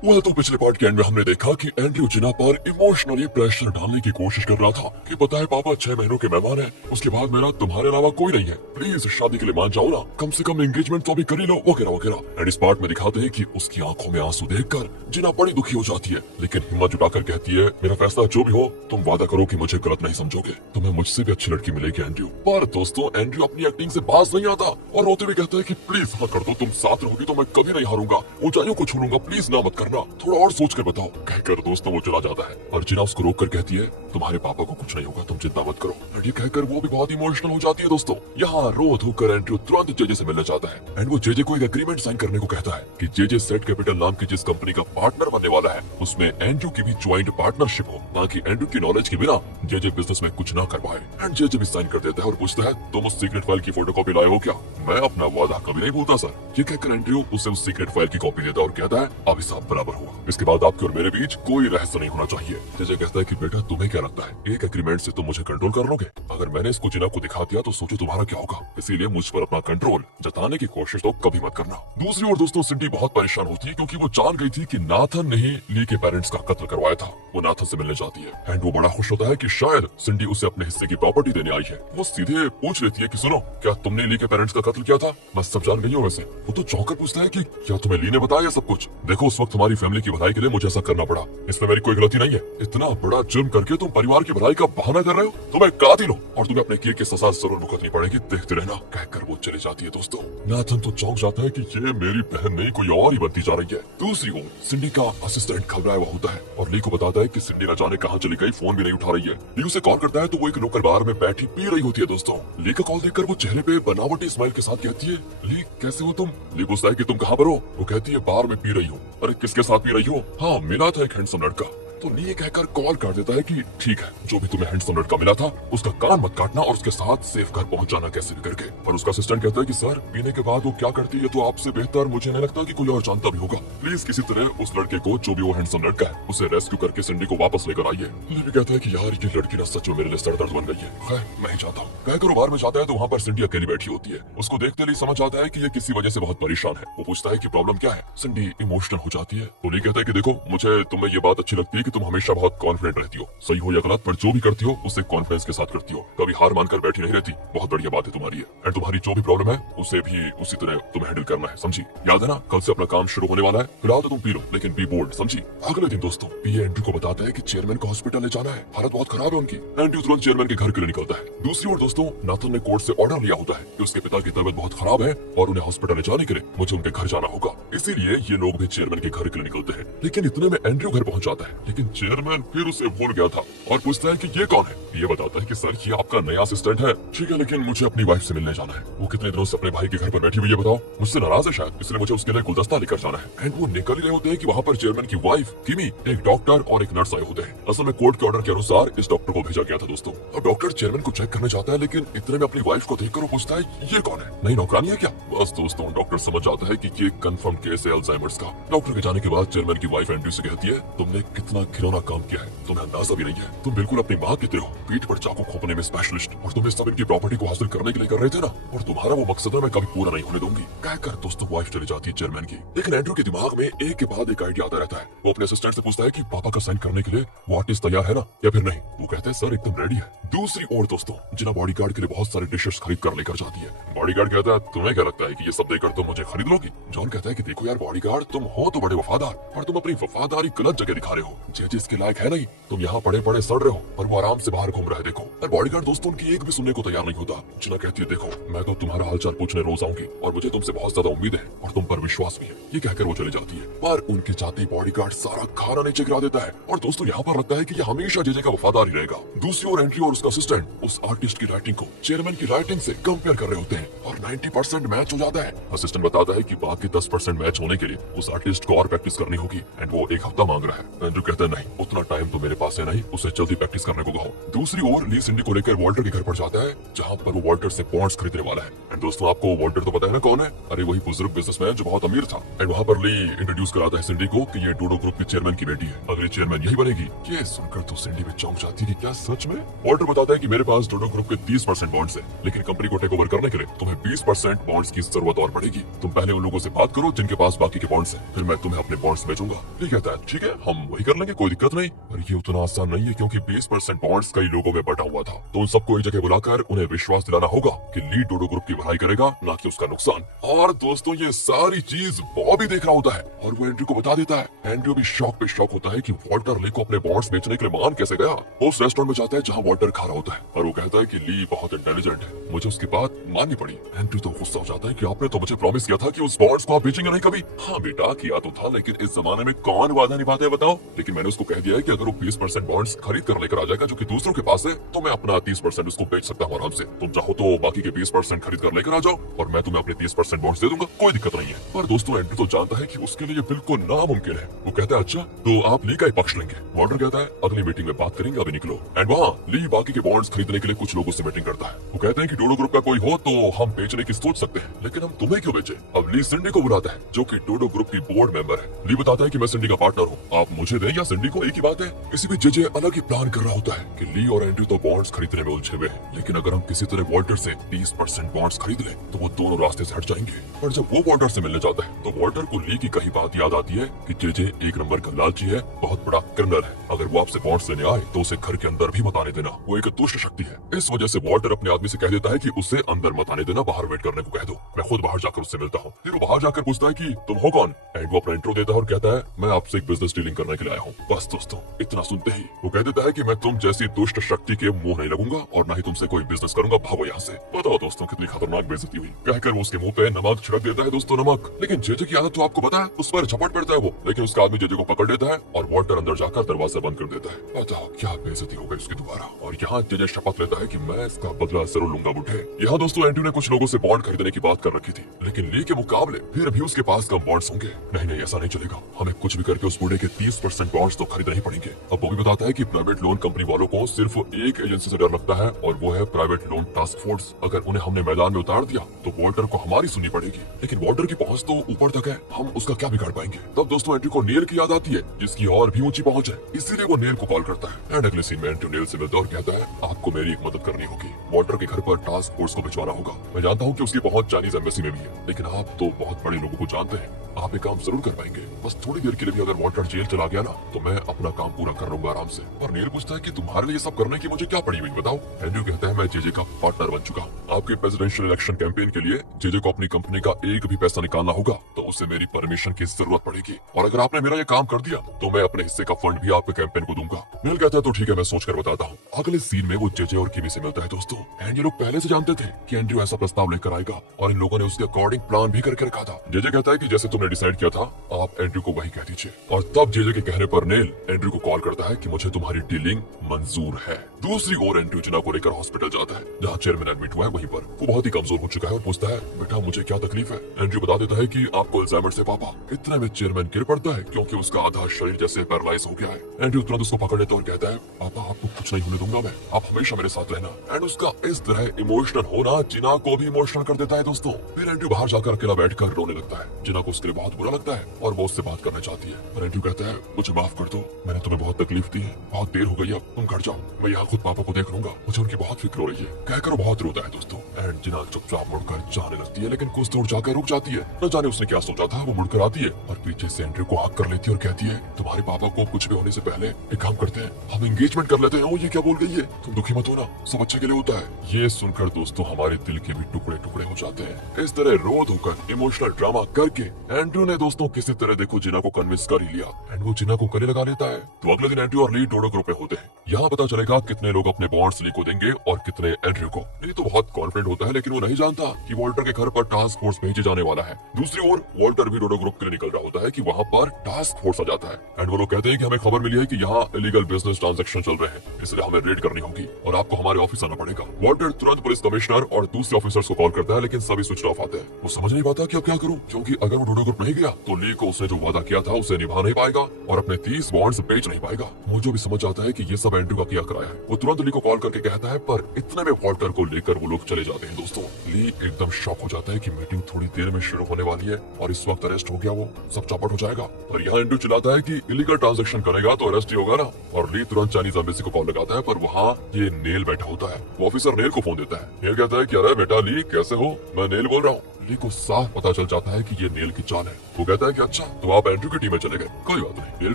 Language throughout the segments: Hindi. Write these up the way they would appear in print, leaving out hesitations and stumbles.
तो पिछले पार्ट के एंड में हमने देखा कि एंड्रयू जिना पर इमोशनली प्रेशर डालने की कोशिश कर रहा था कि पता है पापा 6 महीनों के मेहमान हैं, उसके बाद मेरा तुम्हारे अलावा कोई नहीं है, प्लीज शादी के लिए मान जाओ ना, कम से कम एंगेजमेंट तो अभी कर ही लो, वगैरह वगैरह। एंड इस पार्ट में दिखाते हैं कि उसकी आंखों में आंसू देखकर जिना बड़ी दुखी हो जाती है, लेकिन हिम्मत जुटाकर कहती है मेरा फैसला जो भी हो तुम वादा करो कि मुझे गलत नहीं समझोगे, तुम्हें मुझसे भी अच्छी लड़की मिलेगी एंड्रयू। पर दोस्तों एंड्रयू अपनी एक्टिंग से बाज नहीं आता और रोते हुए कहता है कि प्लीज हाँ कर दो, तुम साथ रहोगी तो मैं कभी नहीं हारूंगा, ऊंचाइयों को छू लूंगा, प्लीज ना मत करना, थोड़ा और सोच कर बताओ। कहकर दोस्तों वो चला जाता है और जिना उसको रोक कर कहती है तुम्हारे पापा को कुछ नहीं होगा, तुम चिंता मत करो। एंड ये कहकर वो भी बहुत इमोशनल हो जाती है दोस्तों। यहाँ रो धोकर एंड्रयू तुरंत जेजे से मिलना चाहता है एंड वो जेजे को एक एग्रीमेंट साइन करने को कहता है कि जेजे सेट कैपिटल नाम की जिस कंपनी का पार्टनर बनने वाला है उसमें एंड्रयू की भी ज्वाइंट पार्टनरशिप हो, ताकि एंड्रयू की नॉलेज के बिना जेजे बिजनेस में कुछ ना कर पाए। एंड जेजे भी साइन कर देता है और पूछता है तुम उस सीक्रेट फाइल की फोटोकॉपी लाए हो क्या? मैं अपना वादा कभी नहीं भूलता सर। ये कहकर एंड्रयू उसे उस सीक्रेट फाइल की कॉपी देता है और कहता है अब सब बराबर हुआ, इसके बाद आपके और मेरे बीच कोई रहस्य नहीं होना चाहिए। जेजे कहता है कि बेटा तुम्हें क्या लगता है एक एग्रीमेंट से तुम मुझे कंट्रोल कर लोगे? अगर मैंने इसको जिना को दिखा दिया तो सोचो तुम्हारा क्या होगा, इसीलिए मुझ पर अपना कंट्रोल जताने की कोशिश तो कभी मत करना। दूसरी ओर दोस्तों सिंडी बहुत परेशान होती है क्योंकि वो जान गई थी कि नाथन ने ही ली के पेरेंट्स का कत्ल करवाया था। वो नाथन से मिलने जाती है एंड वो बड़ा खुश होता है कि शायद सिंडी उसे अपने हिस्से की प्रॉपर्टी देने आई है। वो सीधे पूछ लेती है कि सुनो क्या तुमने ली के पेरेंट्स का कत्ल किया था? मैं सब जान गई हूँ वैसे। वो तो चौंकर पूछता है कि क्या तुम्हें ली ने बताया सब कुछ? देखो उस वक्त हमारी फैमिली की भलाई के लिए मुझे ऐसा करना पड़ा, इसमें मेरी कोई गलती नहीं है। इतना बड़ा जुर्म करके तुम परिवार की भलाई का बहाना कर रहे हो, तुम एक कातिल हो और तुम्हें अपने किए की सजा जरूर भुगतनी पड़ेगी, देखते रहना। कहकर वो चली जाती है दोस्तों। नाथन तो चौंक जाता है कि ये मेरी बहन नहीं कोई और ही बनती जा रही है। दूसरी ओर सिंडी का असिस्टेंट घबराया हुआ होता है और ली को बताता है कि सिंडी न जाने कहाँ चली गई, फोन भी नहीं उठा रही है। ली उसे कॉल करता है तो वो एक लोकल बार में बैठी पी रही होती है दोस्तों। ली का कॉल देखकर वो चेहरे पे बनावटी स्माइल के साथ कहती है ली कैसे हो तुम? ली पूछता है कि तुम कहाँ पर हो? वो कहती है बार में पी रही हूँ। अरे किसके साथ पी रही हो? हाँ मिला था एक हैंडसम लड़का। तो ली ये कहकर कॉल कर देता है कि ठीक है जो भी तुम्हें हैंडसम लड़का मिला था उसका कान मत काटना और उसके साथ सेफ घर पहुंच जाना कैसे भी करके। पर उसका असिस्टेंट कहता है कि सर पीने के बाद वो क्या करती है तो आपसे बेहतर मुझे नहीं लगता कि कोई और जानता भी होगा, प्लीज किसी तरह उस लड़के को जो भी वो हैंडसम लड़का है उसे रेस्क्यू करके सिंडी को वापस लेकर आइए। ली भी कहता है कि यार ये लड़की ना सच में मेरे लिए सरदर्द बन गई है, खैर मैं ही चाहता हूँ। कहकर वो बाहर में जाता है तो वहाँ पर सिंडी अकेली बैठी होती है। उसको देखते ही समझ आता है कि ये किसी वजह से बहुत परेशान है। वो पूछता है कि प्रॉब्लम क्या है? सिंडी इमोशनल हो जाती है तो ली कहता है कि देखो मुझे तुम्हें ये बात अच्छी लगती है कि तुम हमेशा बहुत कॉन्फिडेंट रहती हो, सही हो या गलत पर जो भी करती हो उसे कॉन्फिडेंस के साथ करती हो, कभी हार मानकर बैठी नहीं रहती, बहुत बढ़िया बात है तुम्हारी है। एंड तुम्हारी जो भी प्रॉब्लम है उसे भी उसी तरह तुम्हें हैंडल करना है, समझी? याद है ना कल से अपना काम शुरू होने वाला है, फिलहाल तो तुम पी लो लेकिन बी बोल्ड, समझी? अगले दिन दोस्तों पीए एंड्रयू को बताता है कि चेयरमैन को हॉस्पिटल ले जाना है, हालत बहुत खराब है उनकी। एंड्रयू तुरंत चेयरमैन के घर के लिए निकलता है। दूसरी ओर दोस्तों नाथन ने कोर्ट से ऑर्डर लिया होता है कि उसके पिता की तबीयत बहुत खराब है और उन्हें हॉस्पिटल ले जाने के लिए मुझे उनके घर जाना होगा, इसीलिए ये लोग भी चेयरमैन के घर के लिए निकलते हैं। लेकिन इतने में एंड्रयू घर पहुंच जाता है लेकिन चेयरमैन फिर उसे भूल गया था और पूछता है कि ये कौन है? ये बताता है कि सर ये आपका नया असिस्टेंट है। ठीक है लेकिन मुझे अपनी वाइफ से मिलने जाना है, वो कितने दिनों से अपने भाई के घर पर बैठी हुई है बताओ, मुझसे नाराज है शायद, इसलिए मुझे उसके लिए गुलदस्ता लेकर जाना है। एंड वो निकल ही रहे होते हैं कि वहाँ पर चेयरमैन की वाइफ किमी, एक डॉक्टर और एक नर्स आए होते हैं। असल में कोर्ट के ऑर्डर के अनुसार इस डॉक्टर को भेजा गया था दोस्तों। और डॉक्टर चेयरमैन को चेक करने जाता है लेकिन इतने में अपनी वाइफ को देखकर वो पूछता है ये कौन है, नई नौकरानी है क्या? बस दोस्तों डॉक्टर समझ जाता है कि ये कंफर्म केस है अल्जाइमर्स का। डॉक्टर के जाने के बाद चेयरमैन की वाइफ एंड्रयू से कहती है तुमने कितना घिनौना काम किया है, तुम्हें अंदाजा भी नहीं है, तुम बिल्कुल अपनी माँ की तरह हो, पीठ पर चाकू खोपने में स्पेशलिस्ट, और तुम इस सब इनकी प्रॉपर्टी को हासिल करने के लिए कर रहे थे ना, और तुम्हारा वो मकसद है मैं कभी पूरा नहीं होने दूंगी। कहकर दोस्तों वाइफ चली जाती है चेयरमैन की। लेकिन एंड्रयू के दिमाग में एक के बाद एक आइडिया आता रहता है। वो अपने असिस्टेंट से पूछता है कि पापा का साइन करने के लिए वो आर्टिस्ट तैयार है ना या फिर नहीं? वो कहते हैं सर एकदम रेडी है। दूसरी ओर दोस्तों जिना बॉडीगार्ड के लिए बहुत सारे डिशेस खरीद कर लेकर जाती है। बॉडीगार्ड कहता है तुम्हें क्या लगता है कि ये सब देकर तुम मुझे खरीद लोगी? जॉन कहता है कि देखो यार बॉडीगार्ड तुम हो तो बड़े वफादार और तुम अपनी वफादारी गलत जगह दिखा रहे हो, जे इसके लायक है नहीं, तुम यहाँ पड़े पड़े सड़ रहे हो और वो आराम से बाहर घूम रहे देखो। और बॉडीगार्ड दोस्तों उनकी एक भी सुनने को तैयार नहीं होता। जिना कहती है देखो मैं तो तुम्हारा हालचाल पूछने रोज आऊंगी और मुझे तुमसे बहुत ज्यादा उम्मीद है और तुम पर विश्वास भी है। ये कहकर वो चली जाती है पर उनके जाते बॉडीगार्ड सारा खाना नीचे गिरा देता है और दोस्तों यहाँ पर लगता है कि ये हमेशा जेजे का वफादार ही रहेगा। दूसरी ओर एंड्रयू और उसका असिस्टेंट उस आर्टिस्ट की राइटिंग को चेयरमैन की राइटिंग से कंपेयर कर रहे होते हैं और 90% मैच हो जाता है। असिस्टेंट बताता है कि बाकी 10% मैच होने के लिए उस आर्टिस्ट को और प्रैक्टिस करनी होगी एंड वो एक हफ्ता मांग रहा है। एंड्रयू कहता है नहीं, उतना टाइम तो मेरे पास है नहीं, उसे जल्दी प्रैक्टिस करने को कहो। दूसरी ओर ली सिंडी को लेकर वॉल्टर के घर पर जाता है, जहाँ पर वो वॉल्टर से बॉन्ड्स खरीदने वाला है। एंड दोस्तों आपको वॉल्टर तो पता है ना कौन है? अरे वही बुजुर्ग बिजनेसमैन जो बहुत अमीर था। एंड वहाँ पर ली इंट्रोड्यूस कराता है सिंडी को कि ये डोडो ग्रुप के चेयरमैन की बेटी है, अगली चेयरमैन यही बनेगी। ये सुनकर तो सिंडी में चौंक जाती है कि क्या सच में? वॉल्टर बताता है कि मेरे पास डोडो ग्रुप के 30% बॉन्ड्स है, लेकिन कंपनी को टेक ओवर करने के लिए तुम्हें 20% बॉन्ड्स की जरूरत और पड़ेगी। तुम पहले उन लोगों से बात करो जिनके पास बाकी के बॉन्ड्स है, फिर मैं तुम्हें अपने बॉन्ड्स बेचूंगा। ये कहता है ठीक है, हम वही कर लेंगे, कोई दिक्कत नहीं। पर ये उतना आसान नहीं है, क्योंकि 20% बॉन्ड्स कई लोगों में बटा हुआ था, तो उन सबको एक जगह बुलाकर उन्हें विश्वास दिलाना होगा कि ली डोडो ग्रुप की भलाई करेगा, ना कि उसका नुकसान। और दोस्तों ये सारी चीज बॉबी देख रहा होता है और वो एंड्रयू को बता देता है। एंड्रयू भी शॉक पे शॉक होता है कि वॉल्टर ली को अपने बॉन्ड्स बेचने के लिए मान कैसे गया। वो उस रेस्टोरेंट में जाता है जहाँ वॉल्टर खा रहा होता है और वो कहता है कि ली बहुत इंटेलिजेंट है, मुझे उसकी बात माननी पड़ी। एंड्रयू तो गुस्सा हो जाता है कि आपने तो मुझे प्रॉमिस किया था कि उस बॉन्ड्स को आप बेचेंगे नहीं कभी। हाँ बेटा किया तो था, लेकिन इस जमाने में कौन वादा निभाता है बताओ। लेकिन मैंने उसको कह दिया है कि अगर वो 20% बॉन्ड्स खरीद कर लेकर आ जाएगा जो कि दूसरों के पास है, तो मैं अपना 30% उसको बेच सकता हूँ आराम से। तुम चाहो तो बाकी के 20% खरीद कर लेकर आ जाओ और मैं तुम्हें अपने 30% बॉन्ड्स दे दूंगा, कोई दिक्कत नहीं है। पर दोस्तों एंड्रयू तो जानता है कि उसके लिए बिल्कुल नामुमकिन है। वो कहता है अच्छा तो आप ली का ही पक्ष लेंगे। वॉल्टर कहता है अगली मीटिंग में बात करेंगे, अभी निकलो। एंड वहाँ ली बाकी के बॉन्ड्स खरीदने के लिए कुछ लोगों से मीटिंग करता है। वो कहते हैं कि डोडो ग्रुप का कोई हो तो हम बेचने की सोच सकते हैं, लेकिन हम तुम्हें क्यों बेचे। अब ली सिंडी को बुलाता है जो कि डोडो ग्रुप की बोर्ड मेंबर है। ली बताता है कि मैं सिंडी का पार्टनर हूँ, आप मुझे दें या सिंडी को, एक ही बात है। किसी भी जेजे अलग ही प्लान कर रहा होता है कि ली और एंड्रयू तो बॉन्ड्स खरीदने में उलझे हुए हैं, लेकिन अगर हम किसी तरह वॉल्टर से 30% बॉन्ड्स खरीद लें तो वो दोनों रास्ते से हट जाएंगे। पर जब वो वॉल्टर से मिलने जाता है तो वॉल्टर को ली की कही बात याद आती है कि जेजे एक नंबर का लालची है, बहुत बड़ा क्रिमिनल है, अगर वो आपसे बॉन्ड्स लेने आए तो उसे घर के अंदर भी मत आने देना, वो एक दुष्ट शक्ति है। इस वजह से वॉल्टर अपने आदमी से कह देता है कि उसे अंदर मत आने देना, बाहर वेट करने को कह दो, मैं खुद बाहर जाकर उससे मिलता हूँ। फिर वो बाहर जाकर पूछता है कि तुम हो कौन। एंड वो अपना इंट्रो देता है और कहता है मैं आपसे एक बिजनेस डीलिंग करने के लिए आया हूँ। बस दोस्तों इतना सुनते ही वो कह देता है कि मैं तुम जैसी दुष्ट शक्ति के मुंह नहीं लगूंगा और ना ही तुमसे कोई बिजनेस करूंगा, भागो यहाँ से। बताओ दोस्तों कितनी खतरनाक बेइज्जती हुई। कहकर वो उसके मुंह पे नमक छिड़क देता है दोस्तों, नमक। लेकिन जेजे की आदत तो आपको पता है, उस पर झपट पड़ता है वो, लेकिन उसका आदमी जेजे को पकड़ लेता है और वॉल्टर अंदर जाकर दरवाजा बंद कर देता है। बताओ क्या बेइज्जती हो गई उसकी दोबारा। और यहाँ जेजे शपथ लेता है कि मैं इसका बदला जरूर लूंगा बुढ़े। यहाँ दोस्तों एंड्रयू ने कुछ लोगों से बॉन्ड खरीदने की बात कर रखी थी, लेकिन ली के मुकाबले फिर भी उसके पास कम बॉन्ड्स होंगे। नहीं ऐसा नहीं चलेगा, हमें कुछ भी करके उस बूढ़े के 30% बॉन्ड्स तो खरीदने ही पड़ेंगे। अब वो भी बताता है कि प्राइवेट लोन कंपनी वालों को सिर्फ एक एजेंसी से डर लगता है और वो है प्राइवेट लोन टास्क फोर्स। अगर उन्हें हमने मैदान में उतार दिया तो वॉल्टर को हमारी सुननी पड़ेगी, लेकिन वॉल्टर की पहुंच तो ऊपर तक है, हम उसका क्या बिगाड़ पाएंगे। तब दोस्तों एंड्रयू को नेल की याद आती है जिसकी और भी ऊंची पहुंच है, इसीलिए वो नेल को कॉल करता है। एंड अगले सीन में एंड्रयू नेल से मिलता है और कहता है आपको मेरी एक मदद करनी होगी, वॉल्टर के घर पर टास्क फोर्स को भिजवाना होगा। मैं जानता हूँ कि उसकी पहुंच चाइनीज एम्बेसी में भी है, लेकिन आप तो बहुत बड़े लोगों को जानते हैं, आप ये काम जरूर कर पाएंगे। बस थोड़ी देर के लिए भी अगर वॉल्टर जेल चला गया ना तो मैं अपना काम पूरा कर लूंगा आराम से। और नेल पूछता है कि तुम्हारे लिए सब करने की मुझे क्या पड़ी हुई बताओ। एंड्रयू कहता है मैं जेजे का पार्टनर बन चुका हूँ, आपके प्रेसिडेंशियल इलेक्शन कैंपेन के लिए जेजे को अपनी कंपनी का एक भी पैसा निकालना होगा तो उसे मेरी परमिशन की जरूरत पड़ेगी, और अगर आपने मेरा ये काम कर दिया तो मैं अपने हिस्से का फंड भी आपके कैंपेन को दूंगा। नेल कहता है तो ठीक है मैं सोच कर बताता हूँ। अगले सीन में वो जेजे और किमी से मिलता है दोस्तों। एंड ये लोग पहले से जानते थे कि एंड्रयू ऐसा प्रस्ताव लेकर आएगा और इन लोगों ने उसके अकॉर्डिंग प्लान भी करके रखा था। जेजे कहता है कि जैसे तुमने डिसाइड किया था आप एंड्रयू को वही कह दीजिए। और तब जेजे के कहने पर नेल एंड्रयू को कॉल करता है कि मुझे तुम्हारी डीलिंग मंजूर है। दूसरी ओर एंड्रयू जिना को लेकर हॉस्पिटल जाता है जहाँ चेयरमैन एडमिट हुआ है, वहीं पर वो बहुत ही कमजोर हो चुका है और पूछता है बेटा मुझे क्या तकलीफ है। एंड्रयू बता देता है कि आपको अल्जाइमर से पापा। इतने में चेयरमैन गिर पड़ता है क्योंकि उसका आधा शरीर जैसे पैरालाइज हो गया है। एंड्रयू तुरंत उसको पकड़ लेता है और कहता है पापा आपको कुछ नहीं होने दूंगा मैं, आप हमेशा मेरे साथ रहना। एंड उसका इस तरह इमोशनल होना जिना को भी इमोशनल कर देता है दोस्तों। फिर एंड्रयू बाहर जाकर अकेला बैठकर रोने लगता है। जिना को उसके लिए बहुत बुरा लगता है और वो उससे बात करना चाहती है, पर एंड्रयू कहता है मुझे माफ कर दो, मैंने तुम्हें बहुत तकलीफ दी है, बहुत देर हो गई, अब तुम घर जाओ, मैं यहाँ खुद पापा को देख लूंगा, मुझे उनकी बहुत फिक्र हो रही है। कहकर बहुत रोता है दोस्तों। एंड जिना चुपचाप मुड़कर जाने लगती है, लेकिन कुछ दूर जाकर रुक जाती है। न जाने उसने क्या सोचा था। वो मुड़कर आती है और पीछे से एंड्रयू को हक कर लेती है और कहती है तुम्हारे पापा को कुछ भी होने से पहले एक काम करते हैं, हम एंगेजमेंट कर लेते हैं। ये क्या बोल गई है, तुम दुखी मत होना, सब अच्छे के लिए होता है। ये सुनकर दोस्तों हमारे दिल के भी टुकड़े टुकड़े हो जाते हैं। इस तरह रो धोकर इमोशनल ड्रामा करके एंड्रयू ने दोस्तों किसी तरह देखो जिना को कन्विंस कर ही लिया एंड वो जिना को गले लगा लेता है। तो अगले दिन एंड्रयू और ली डोडो ग्रुप में होते हैं। यहाँ पता चलेगा कितने लोग अपने बॉन्ड्स ली को देंगे और कितने एंड्रयू को। ली तो बहुत कॉन्फिडेंट होता है, लेकिन वो नहीं जानता कि वॉल्टर के घर पर टास्क फोर्स भेजे जाने वाला है। दूसरी ओर वॉल्टर भी डोडो ग्रुप के लिए निकल रहा होता है कि वहाँ पर टास्क फोर्स आ जाता है। एंड वो लोग कहते हैं कि हमें खबर मिली है कि यहाँ इलीगल बिजनेस ट्रांजैक्शन चल रहे हैं, इसलिए हमें रेड करनी होगी और आपको हमारे ऑफिस आना पड़ेगा। वॉल्टर तुरंत पुलिस कमिश्नर और दूसरे ऑफिसर्स को कॉल करता है, लेकिन सभी स्विच ऑफ आते हैं। वो समझ नहीं पाता कि अब क्या करूं, क्योंकि अगर वो डोडो ग्रुप नहीं गया तो ली को उसने जो वादा किया था उसे निभा नहीं पाएगा और अपने 30 बॉन्ड्स बेच नहीं पाएगा। मुझे भी समझ आता है कि ये सब एंड्रू का किया कराया है। वो तुरंत ली को कॉल करके कहता है, पर इतने में वॉल्टर को लेकर वो लोग चले जाते हैं। दोस्तों ली एकदम शॉक हो जाता है कि मीटिंग थोड़ी देर में शुरू होने वाली है और इस वक्त अरेस्ट हो गया वो सब चौपट हो जाएगा। पर यहाँ एंड्रू चिल्लाता है कि इलीगल ट्रांजैक्शन करेगा तो अरेस्ट ही होगा ना। और ली तुरंत चाइनीज एम्बेसी को कॉल लगाता है, पर वहाँ ये नेल बैठा होता है। वो ऑफिसर नेल को फोन देता है। नेल कहता है कि अरे बेटा ली कैसे हो, मैं नेल बोल रहा हूँ। ली को साफ पता चल जाता है कि ये नेल की चाल है। वो कहता है कि अच्छा तो आप एंड्रू की टीम में चले गए, कोई बात नहीं। नेल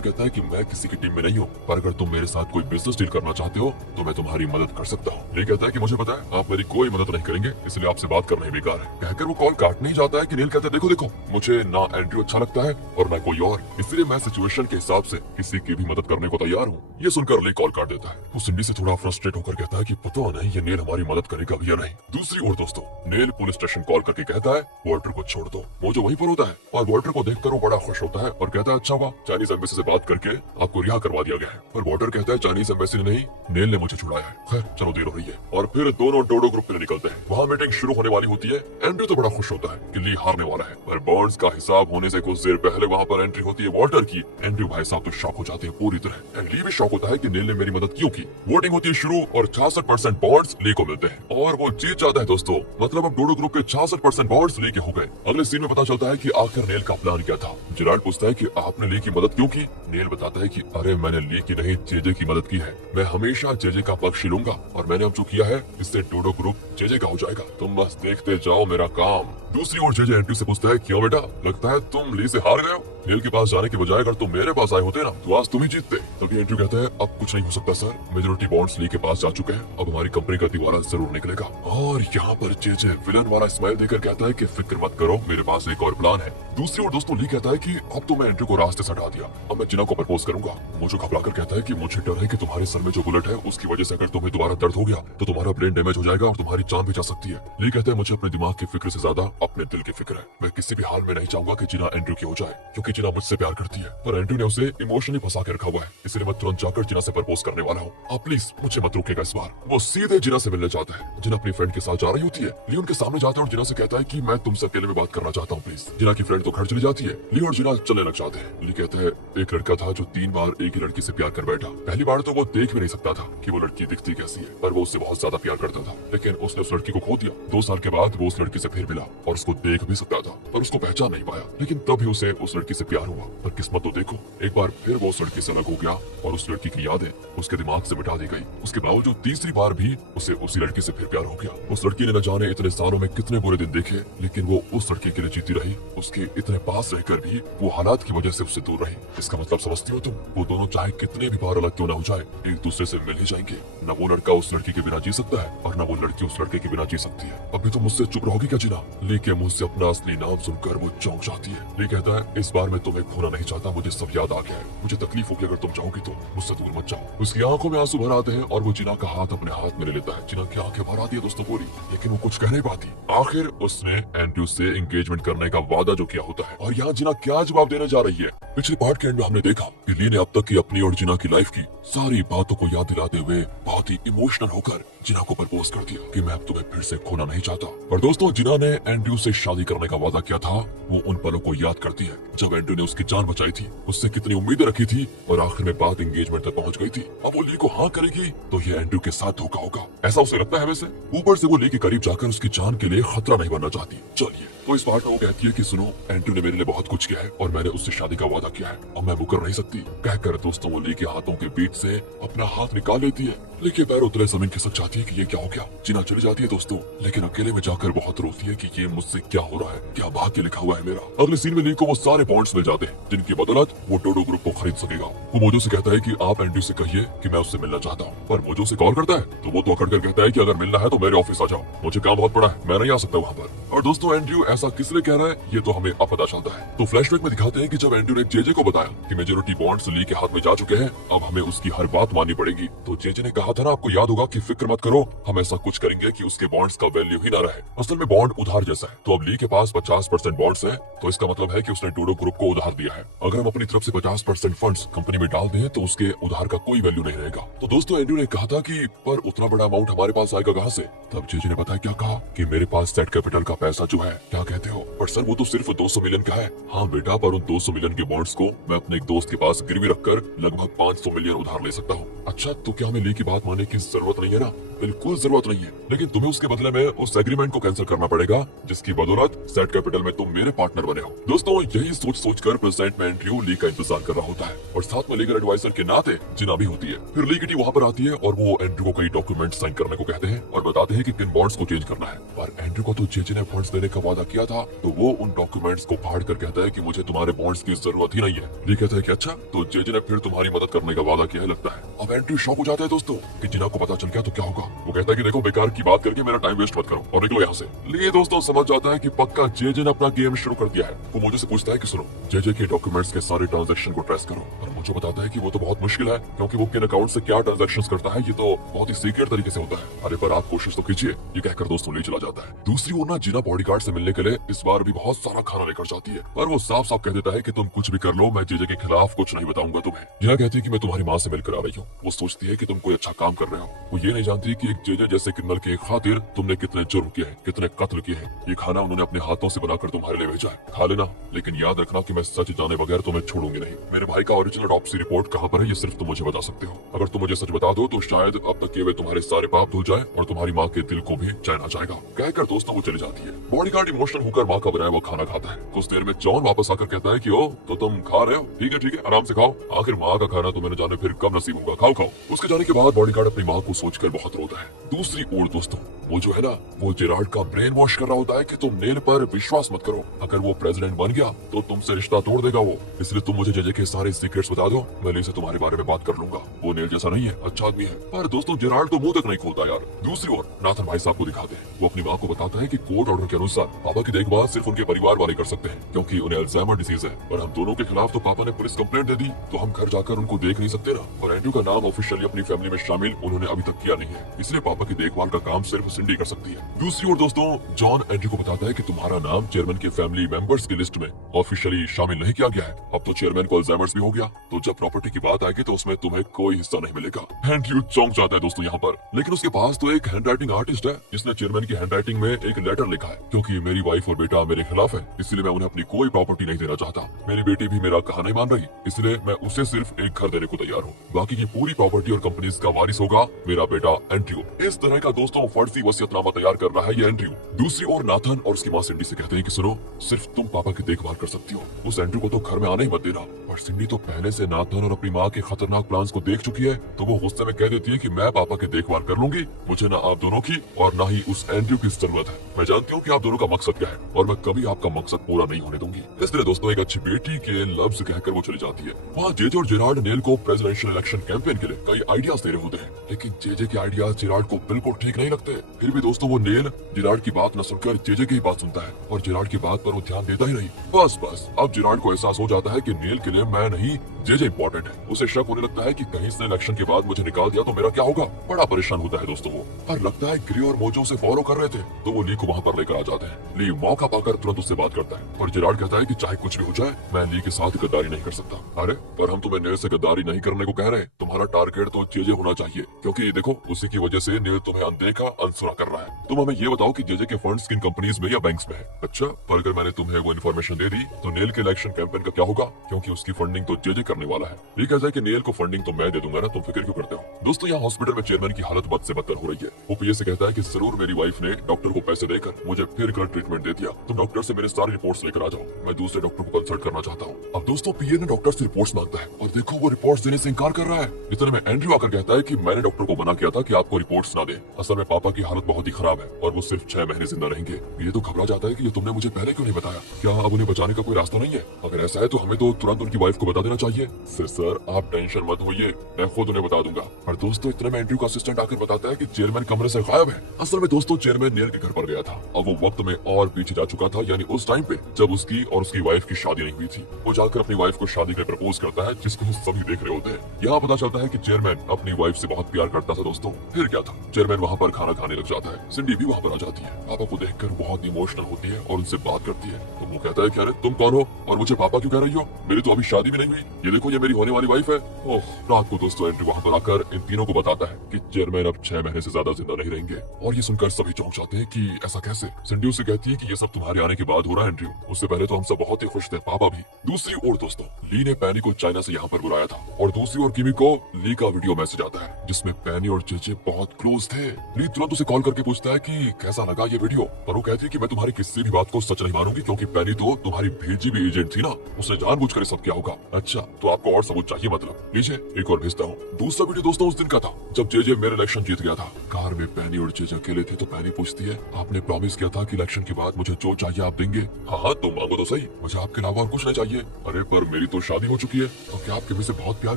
कहता है कि मैं किसी की टीम में नहीं हूँ, पर अगर तुम मेरे साथ कोई बिजनेस डील करना चाहते हो तो मैं तुम्हारी मदद कर सकता हूँ। नेल कहता है कि मुझे पता है आप मेरी कोई मदद नहीं करेंगे, इसलिए आपसे बात करना ही बेकार है। कहकर वो कॉल काटने ही जाता है कि नेल कहता है देखो देखो मुझे ना एंड्रू अच्छा लगता है और ना कोई और, इसलिए मैं सिचुएशन के हिसाब से किसी की भी मदद करने को तैयार हूँ। ये सुनकर ली कॉल काट देता है। वो सिंडी से थोड़ा फ्रस्ट्रेट होकर कहता है कि पता नहीं ये नेल हमारी मदद करेगा भी या नहीं। दूसरी ओर दोस्तों नेल पुलिस स्टेशन कॉल करके कहता है वॉल्टर को छोड़ दो। मोजो वहीं पर होता है और वॉल्टर को देखकर वो बड़ा खुश होता है और कहता है अच्छा हुआ चाइनीज एम्बेसी से बात करके आपको रिहा करवा दिया गया है। पर वॉल्टर कहता है चाइनीज एम्बेसी ने नहीं, नेल ने मुझे छुड़ाया है। खैर चलो देर हो रही है। और फिर दोनों डोडो ग्रुप के लिए निकलते हैं। वहाँ मीटिंग शुरू होने वाली होती है। एंड्रू तो बड़ा खुश होता है कि ली हारने वाला है, पर बॉन्ड्स का हिसाब होने से कुछ देर पहले वहाँ पर एंट्री होती है वॉल्टर की। एंड्रू भाई साहब तो शॉक हो जाते हैं पूरी तरह। ली भी शॉक होता है कि नेल ने मेरी मदद क्यों की। वोटिंग होती है शुरू और 66% बॉन्ड्स ली को मिलते हैं और वो जीत जाता है दोस्तों। मतलब अब डोडो ग्रुप के 66% बॉन्ड्स ली के हो गए। अगले सीन में पता चलता है कि आखिर नेल का प्लान क्या था। जेराल्ड पूछता है कि आपने ली की मदद क्यों की। नेल बताता है कि अरे मैंने ली की नहीं जेजे की मदद की है। मैं हमेशा जेजे का पक्ष लूंगा और मैंने अब जो किया है इससे डोडो ग्रुप जेजे का हो जाएगा। तुम बस देखते जाओ मेरा काम। दूसरी ओर जेजे एंड्रू से पूछता है क्यों बेटा, लगता है तुम ली से हार गए हो। नेल के पास जाने के बजाय अगर तुम मेरे पास आए होते ना तो आज तुम ही जीतते। तभी एंड्रू कहता है अब कुछ नहीं हो सकता सर, मेजोरिटी बॉन्ड्स ली के पास जा चुके हैं, अब हमारी कंपनी का दिवाला जरूर निकलेगा। और यहाँ पर जेजे विलन वाला स्माइल देकर कहता है कि फिक्र मत करो, मेरे पास एक और प्लान है। दूसरी ओर दोस्तों ली कहता है कि अब तो मैं एंड्रू को रास्ते से हटा दिया, अब मैं जिना को प्रपोज करूंगा। मुझे घबराकर कहता है कि मुझे डर है कि तुम्हारे सर में जो बुलेट है उसकी वजह से अगर तुम्हें दोबारा दर्द हो गया तो तुम्हारा ब्रेन डैमेज हो जाएगा और तुम्हारी जान भी जा सकती है। ली कहता है मुझे अपने दिमाग की फिक्र से ज्यादा अपने दिल की फिक्र है। मैं किसी भी हाल में नहीं चाहूंगा कि जिना एंड्रू की हो जाए, क्योंकि जिना मुझसे प्यार करती है, पर एंड्रू ने उसे इमोशनली फंसा के रखा हुआ है, इसलिए मैं तुरंत जाकर जिना से प्रपोज करने वाला हूँ। आप प्लीज मुझे मत रोकेगा इस बार। वो सीधे जिना से मिलने जाता है। जिना अपनी फ्रेंड के साथ जा रही होती है। ली उनके सामने जाता है और जिना से कहता है कि मैं तुमसे अकेले में बात करना चाहता हूँ प्लीज। जिना की फ्रेंड तो घर चली जाती है। ली और जिना चलने लग जाते हैं। ली कहते हैं एक लड़का था जो 3 बार एक ही लड़की से प्यार कर बैठा। पहली बार तो वो देख भी नहीं सकता था कि वो लड़की दिखती कैसी है, पर वो उससे बहुत ज्यादा प्यार करता था, लेकिन उसने उस लड़की को खो दिया। 2 साल के बाद वो उस लड़की से फिर मिला और उसको देख भी सकता था, पर उसको पहचान नहीं पाया, लेकिन तब भी उसे उस लड़की से प्यार हुआ। पर किस्मत तो देखो, एक बार फिर वो उस लड़की से अलग हो गया और उस लड़की की यादें उसके दिमाग से मिटा दी गई। उसके बावजूद तीसरी बार भी उसे उसी लड़की से फिर प्यार हो गया। उस लड़की ने न जाने इतने सालों में कितने बुरे दिन देखे, लेकिन वो उस लड़की के लिए जीती रही। उसके इतने पास रहकर भी वो हालात की वजह से उससे दूर रही। इसका मतलब समझती हो तुम? वो दोनों चाहे कितने भी बार अलग क्यों ना हो जाए, एक दूसरे से मिल ही जाएंगे। न वो लड़का उस लड़की के बिना जी सकता है और न वो लड़की उस लड़के के बिना जी सकती है। अभी तो मुझसे चुप रहोगी क्या जिना? लेके मुझसे अपना असली नाम सुनकर वो चौंक जाती है। ले कहता है इस बार मैं तुम्हें खोना नहीं चाहता, मुझे सब याद आ गया है, मुझे तकलीफ होगी अगर तुम चाहोगी तो मुझसे दूर मत जाओ। उसकी आंखों में आंसू भर आते हैं और वो जिना का हाथ अपने हाथ में ले लेता है। जिना की आंखें भर आती है दोस्तों पूरी, लेकिन वो कुछ कह नहीं पाती। आखिर उसने एंड्रू से एंगेजमेंट करने का वादा जो किया होता है, और यहाँ जिना क्या जवाब देने जा रही है। पिछले पार्ट के एंड में हमने देखा कि ली ने अब तक की अपनी और जिना की लाइफ की सारी बातों को याद दिलाते हुए बहुत ही इमोशनल होकर जिना को प्रपोज कर दिया कि मैं अब तुम्हें फिर से खोना नहीं चाहता। पर दोस्तों जिना ने एंड्रू से शादी करने का वादा किया था, वो उन पलों को याद करती है जब एंड्रू ने उसकी जान बचाई थी, उससे कितनी उम्मीदें रखी थी और आखिर में बात एंगेजमेंट तक पहुंच गई थी। अब वो ली को हाँ करेगी तो ये एंड्रू के साथ धोखा होगा, ऐसा उसे लगता है। वैसे ऊपर से वो ली के करीब जाकर उसकी जान के लिए खतरा नहीं बनना चाहती। चलिए तो इस पार्ट में वो कहती है कि सुनो, एंड्रू ने मेरे लिए बहुत कुछ किया है और मैंने उससे शादी का वादा किया है, अब मैं मुकर नहीं सकती। कहकर दोस्तों वो ली के हाथों के बीच से अपना हाथ निकाल लेती है। लेके पैर उतरे जमीन खिसक जाती है कि ये क्या हो गया। जिना चली जाती है दोस्तों, लेकिन अकेले में जाकर बहुत रोती है कि ये मुझसे क्या हो रहा है, क्या भाग्य लिखा हुआ है मेरा। अगले सीन में ली को वो सारे बॉन्ड्स मिल जाते हैं जिनकी बदौलत वो डोडो ग्रुप को खरीद सकेगा। वो मोजो से कहता है कि आप एंड्रू से कहिए कि मैं उससे मिलना चाहता हूँ, पर मोजो से कॉल करता है तो वो तो अकड़ कर कहता है कि अगर मिलना है तो मेरे ऑफिस आ जाओ, मुझे काम बहुत बड़ा है, मैं नहीं आ सकता वहाँ पर। और दोस्तों एंड्रू ऐसा किस लिए कह रहा है ये तो हमें अब पता चलता है। तो फ्लैशबैक में दिखाते हैं कि जब एंड्रू ने जेजे को बताया कि मेजोरिटी बॉन्ड्स ली के हाथ में जा चुके हैं, अब हमें उसकी हर बात माननी पड़ेगी, तो जेजे ने कहा कहा था ना, आपको याद होगा कि फिक्र मत करो, हम ऐसा कुछ करेंगे कि उसके बॉन्ड्स का वैल्यू ही ना रहे। असल में बॉन्ड उधार जैसा है, तो अब ली के पास 50% बॉन्ड्स है, तो इसका मतलब है कि उसने डूडो ग्रुप को उधार दिया है। अगर हम अपनी तरफ से 50% फंड्स कंपनी में डाल दें तो उसके उधार का कोई वैल्यू नहीं रहेगा। तो दोस्तों एंड्रयू ने कहा था कि पर उतना बड़ा अमाउंट हमारे पास आएगा कहाँ से? तब जेजे ने बताया क्या कहा कि मेरे पास सेट कैपिटल का पैसा जो है, क्या कहते हो? पर सर वो तो सिर्फ 200 मिलियन का है। हाँ बेटा, पर उन 200 मिलियन के बॉन्ड्स को मैं अपने एक दोस्त के पास गिरवी रखकर लगभग 500 मिलियन उधार ले सकता हूँ। अच्छा, तो क्या हमें ली की बात मानने की जरूरत नहीं है ना? बिल्कुल जरूरत नहीं है, लेकिन तुम्हें उसके बदले में उस एग्रीमेंट को कैंसिल करना पड़ेगा जिसकी बदौलत सेट कैपिटल में तुम मेरे पार्टनर बने हो। दोस्तों यही सोच कर प्रेसिडेंट में एंड्रयू ली का इंतजार कर रहा होता है और साथ में लीगल एडवाइजर के नाते जिना भी होती है। फिर ली की टीम वहाँ पर आती है और वो एंड्रयू को कई डॉक्यूमेंट साइन करने को कहते हैं और बताते हैं कि किन बॉन्ड्स को चेंज करना है। पर एंड्रयू को तो जेजे ने फंड्स देने का वादा किया था, तो वो उन डॉक्यूमेंट्स को फाड़ कर कहता है कि मुझे तुम्हारे बॉन्ड्स की जरूरत ही नहीं है। ली कहता है कि अच्छा, तो जेजे ने फिर तुम्हारी मदद करने का वादा किया है लगता है। अब एंड्रयू शॉक हो जाता है दोस्तों कि जिना को पता चल गया तो क्या होगा। वो कहता है कि देखो, बेकार की बात करके मेरा टाइम वेस्ट मत करो और निकलो यहाँ से। लिए दोस्तों समझ जाता है कि पक्का जेजे ने अपना गेम शुरू कर दिया है। वो मुझे से पूछता है कि सुनो, जेजे के डॉक्यूमेंट्स के सारे ट्रांजैक्शन को ट्रेस करो, और मुझे बताता है कि वो तो बहुत मुश्किल है क्योंकि वो किन अकाउंट से क्या ट्रांजैक्शन करता है ये तो बहुत ही सीक्रेट तरीके से होता है। अरे पर आप कोशिश तो कीजिए, ये कहकर दोस्तों ले चला जाता है। दूसरी ओर ना जिना बॉडीगार्ड से मिलने के लिए इस बार भी बहुत सारा खाना लेकर जाती है, पर वो साफ साफ कह देता है कि तुम कुछ भी कर लो, मैं जेजे के खिलाफ कुछ नहीं बताऊंगा तुम्हें। जिना कहती है कि मैं तुम्हारी माँ से मिलकर आ रही हूँ। वो सोचती है कि तुम कोई अच्छा काम कर रहे हो। वो ये नहीं जानती कि एक जेजे जैसे क्रिमिनल के खातिर तुमने कितने जुर्म किए हैं, कितने कत्ल किए हैं। ये खाना उन्होंने अपने हाथों से बनाकर तुम्हारे लिए भेजा है, खा लेना, लेकिन याद रखना कि मैं सच जाने बगैर तुम्हें छोड़ूंगी नहीं। मेरे भाई का ओरिजिनल ऑटोप्सी रिपोर्ट कहाँ पर है ये सिर्फ तुम मुझे बता सकते हो। अगर तुम मुझे सच बता दो तो शायद अब तक के वे तुम्हारे सारे पाप धुल जाए और तुम्हारी माँ के दिल को भी चैन आ जाएगा। कहकर दोस्तों वो चली जाती है। बॉडीगार्ड इमोशनल होकर माँ का बनाया वो खाना खाता है। कुछ देर में जॉन वापस आकर कहता है कि ओ तो तुम खा रहे हो, ठीक है आराम से खाओ, आखिर माँ का खाना तो मैंने जाने फिर कब नसीब होगा, खाओ खाओ। उसके जाने के बाद बॉडीगार्ड अपनी माँ को सोचकर बहुत रोता है। दूसरी ओर दोस्तों वो जो है ना, वो जेरार्ड का ब्रेन वॉश कर रहा होता है कि तुम नेल पर विश्वास मत करो, अगर वो प्रेसिडेंट बन गया तो तुमसे रिश्ता तोड़ देगा वो, इसलिए तुम मुझे जेजे के सारे सीक्रेट्स बता दो, मैं ली से तुम्हारे बारे में बात कर लूंगा। वो नेल जैसा नहीं है, अच्छा आदमी है। पर दोस्तों जेरार्ड तो मुंह तक नहीं खोलता यार। दूसरी ओर नाथन भाई साहब को दिखाते हैं। वो अपनी माँ को बताता है कि कोर्ट ऑर्डर के अनुसार पापा की देखभाल सिर्फ उनके परिवार वाले कर सकते हैं क्योंकि उन्हें अल्जाइमर डिसीज है, और हम दोनों के खिलाफ तो पापा ने पुलिस कंप्लेंट दे दी, तो हम घर जाकर उनको देख नहीं सकते ना। और एंड्रयू का नाम ऑफिशियली अपनी फैमिली में शामिल उन्होंने अभी तक किया नहीं है, इसलिए पापा की देखभाल का काम सिर्फ सिंडी कर सकती है। दूसरी ओर दोस्तों जॉन एंड्रयू को बताता है कि तुम्हारा नाम चेयरमैन के फैमिली मेंबर्स की लिस्ट में ऑफिशियली शामिल नहीं किया गया है, अब तो चेयरमैन को अल्जाइमर्स भी हो गया, तो जब प्रॉपर्टी की बात आएगी तो उसमें तुम्हें कोई हिस्सा नहीं मिलेगा। एंड्रयू चौंक जाता है दोस्तों यहाँ पर, लेकिन उसके पास तो एक हैंडराइटिंग आर्टिस्ट है जिसने चेयरमैन की हैंडराइटिंग में एक लेटर लिखा है, क्योंकि मेरी वाइफ और बेटा मेरे खिलाफ है, इसलिए मैं उन्हें अपनी कोई प्रॉपर्टी नहीं देना चाहता। मेरी बेटी भी मेरा कहा नहीं मान रही, इसलिए मैं उसे सिर्फ एक घर देने को तैयार हूँ, बाकी की पूरी प्रॉपर्टी और कंपनीज का वारिस होगा मेरा बेटा एंड्रयू। इस तरह का दोस्तों फर्जी वसीयतनामा तैयार कर रहा है ये एंड्रयू। दूसरी ओर नाथन और उसकी माँ सिंडी से कहते हैं कि सुनो, सिर्फ तुम पापा की देखभाल कर सकती हो, उस एंड्रयू को तो घर में आने ही मत देना। पर सिंडी तो पहले से नाथन और अपनी माँ के खतरनाक प्लान्स को देख चुकी है, तो वो गुस्से में कह देती है कि मैं पापा की देखभाल कर लूंगी, मुझे ना आप दोनों की और ना ही उस एंड्रयू की जरूरत है। मैं जानती हूँ कि आप दोनों का मकसद क्या है और मैं कभी आपका मकसद पूरा नहीं होने दूंगी। इसलिए दोस्तों एक अच्छी बेटी के लफ्ज कहकर वो चली जाती है। वहाँ जेजे और जेरार्ड नेल को प्रेसिडेंशियल इलेक्शन कैंपेन के लिए कई आइडियाज दे रहे होते हैं, लेकिन जेजे के आइडियाज जेरार्ड को बिल्कुल ठीक नहीं लगते। फिर भी दोस्तों वो नेल जेरार्ड की बात न सुनकर जेजे की ही बात सुनता है और जेरार्ड की बात पर वो ध्यान देता ही नहीं। बस अब जेरार्ड को एहसास हो जाता है कि नेल के लिए मैं नहीं जेजे इंपॉर्टेंट है। उसे शक होने लगता है कि कहीं इसने इलेक्शन के बाद मुझे निकाल दिया तो मेरा क्या होगा। बड़ा परेशान होता है दोस्तों वो, पर लगता है ग्रे और मोजो से फॉलो कर रहे थे, तो वो ली को वहाँ पर लेकर आ जाते हैं। ली मौका पाकर तुरंत उससे बात करता है, पर जेरार्ड कहता है कि चाहे कुछ भी हो जाए मैं ली के साथ गद्दारी नहीं कर सकता। अरे पर हम तुम्हें नेल से गद्दारी नहीं करने को कह रहे, तुम्हारा टारगेट तो जेजे होना चाहिए, क्योंकि देखो उसी की वजह से नेल तुम्हें अनदेखा अनसुना कर रहा है। तुम हमें ये बताओ कि जेजे के फंड्स किन कंपनीज में या बैंक्स में है। अच्छा, पर अगर मैंने तुम्हें वो इन्फॉर्मेशन दे दी तो नेल के इलेक्शन कैंपेन का क्या होगा, क्योंकि उसकी फंडिंग तो जेजे करने वाला है। ये कहता है कि नेल को फंडिंग तो मैं दे दूंगा ना, तुम फिक्र क्यों करते हो। दोस्तों यहाँ हॉस्पिटल में चेयरमैन की हालत बद से बदतर हो रही है। वो पीए से कहता है कि जरूर मेरी वाइफ ने डॉक्टर को पैसे देकर मुझे फिर गलत ट्रीटमेंट दे दिया, तुम डॉक्टर से मेरे सारी रिपोर्ट्स लेकर आ जाओ, मैं दूसरे डॉक्टर को कंसल्ट करना चाहता हूँ। अब दोस्तों पीए ने डॉक्टर से रिपोर्ट्स मांगता है और देखो वो रिपोर्ट्स देने से इनकार कर रहा है। इतने में एंड्रयू आकर कहता है कि मैंने डॉक्टर को मना किया था कि आपको रिपोर्ट्स ना दे, असल में पापा की हालत बहुत ही खराब है और वो सिर्फ 6 महीने जिंदा रहेंगे। ये तो घबरा जाता है कि ये तुमने मुझे पहले क्यों नहीं बताया, क्या अब उन्हें बचाने का कोई रास्ता नहीं है। अगर ऐसा है तो हमें तो तुरंत उनकी वाइफ को बता देना चाहिए चाहिए। सर आप टेंशन मत होइए, मैं खुद उन्हें बता दूंगा। और दोस्तों इतने में एंड्रयू का असिस्टेंट आकर बताता है कि चेयरमैन कमरे से गायब है। असल में दोस्तों चेयरमैन नेल के घर पर गया था। अब वो वक्त में और पीछे जा चुका था, यानी उस टाइम पे जब उसकी और उसकी वाइफ की शादी नहीं हुई थी। वो जाकर अपनी वाइफ को शादी के लिए प्रपोज करता है, जिसको सभी देख रहे होते हैं। यहाँ पता चलता है कि चेयरमैन अपनी वाइफ से बहुत प्यार करता था। दोस्तों फिर क्या था, चेयरमैन वहाँ पर खाना खाने लग जाता है। सिंडी भी वहाँ पर आ जाती है। पापा को देखकर बहुत इमोशनल होती है और उनसे बात करती है। तो वो कहता है कि अरे तुम कौन हो और मुझे पापा क्यों कह रही हो, मेरी तो अभी शादी भी नहीं हुई, ये देखो ये मेरी होने वाली वाइफ है। ओह, रात को दोस्तों एंड्रयू वहाँ पर आकर इन तीनों को बताता है कि चेयरमैन अब 6 महीने से ज्यादा जिंदा नहीं रहेंगे। और ये सुनकर सभी चौंक जाते हैं कि ऐसा कैसे। सिंडी उसे कहती है कि ये सब तुम्हारे आने के बाद हो रहा है एंड्रयू, उससे पहले तो हम सब बहुत ही खुश थे, पापा भी। दूसरी ओर दोस्तों ली ने पैनी को चाइना से यहाँ पर बुलाया था और दूसरी ओर किमी को ली का वीडियो मैसेज आता है जिसमें पैनी और जेजे बहुत क्लोज थे। ली तुरंत उसे कॉल करके पूछता है कि कैसा लगा ये वीडियो, पर वो कहती है कि मैं तुम्हारी किसी भी बात को सच नहीं मानूंगी, क्योंकि पैनी तो तुम्हारी भेजी भी एजेंट थी ना, उसने जानबूझकर सब किया होगा। अच्छा तो आपको और सबूत चाहिए, मतलब लीजिए एक और भेजता हूँ। दूसरा वीडियो दोस्तों उस दिन का था जब जेजे मेरे इलेक्शन जीत गया था। कार में पैनी और जेजे अकेले थे तो पैनी पूछती है आपने प्रॉमिस किया था कि इलेक्शन के बाद मुझे जो चाहिए आप देंगे। हाँ हाँ तुम मांगो तो सही, मुझे आपके अलावा और कुछ नहीं चाहिए। अरे पर मेरी तो शादी हो चुकी है, तो क्या आप किसी से बहुत प्यार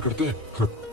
करते हैं?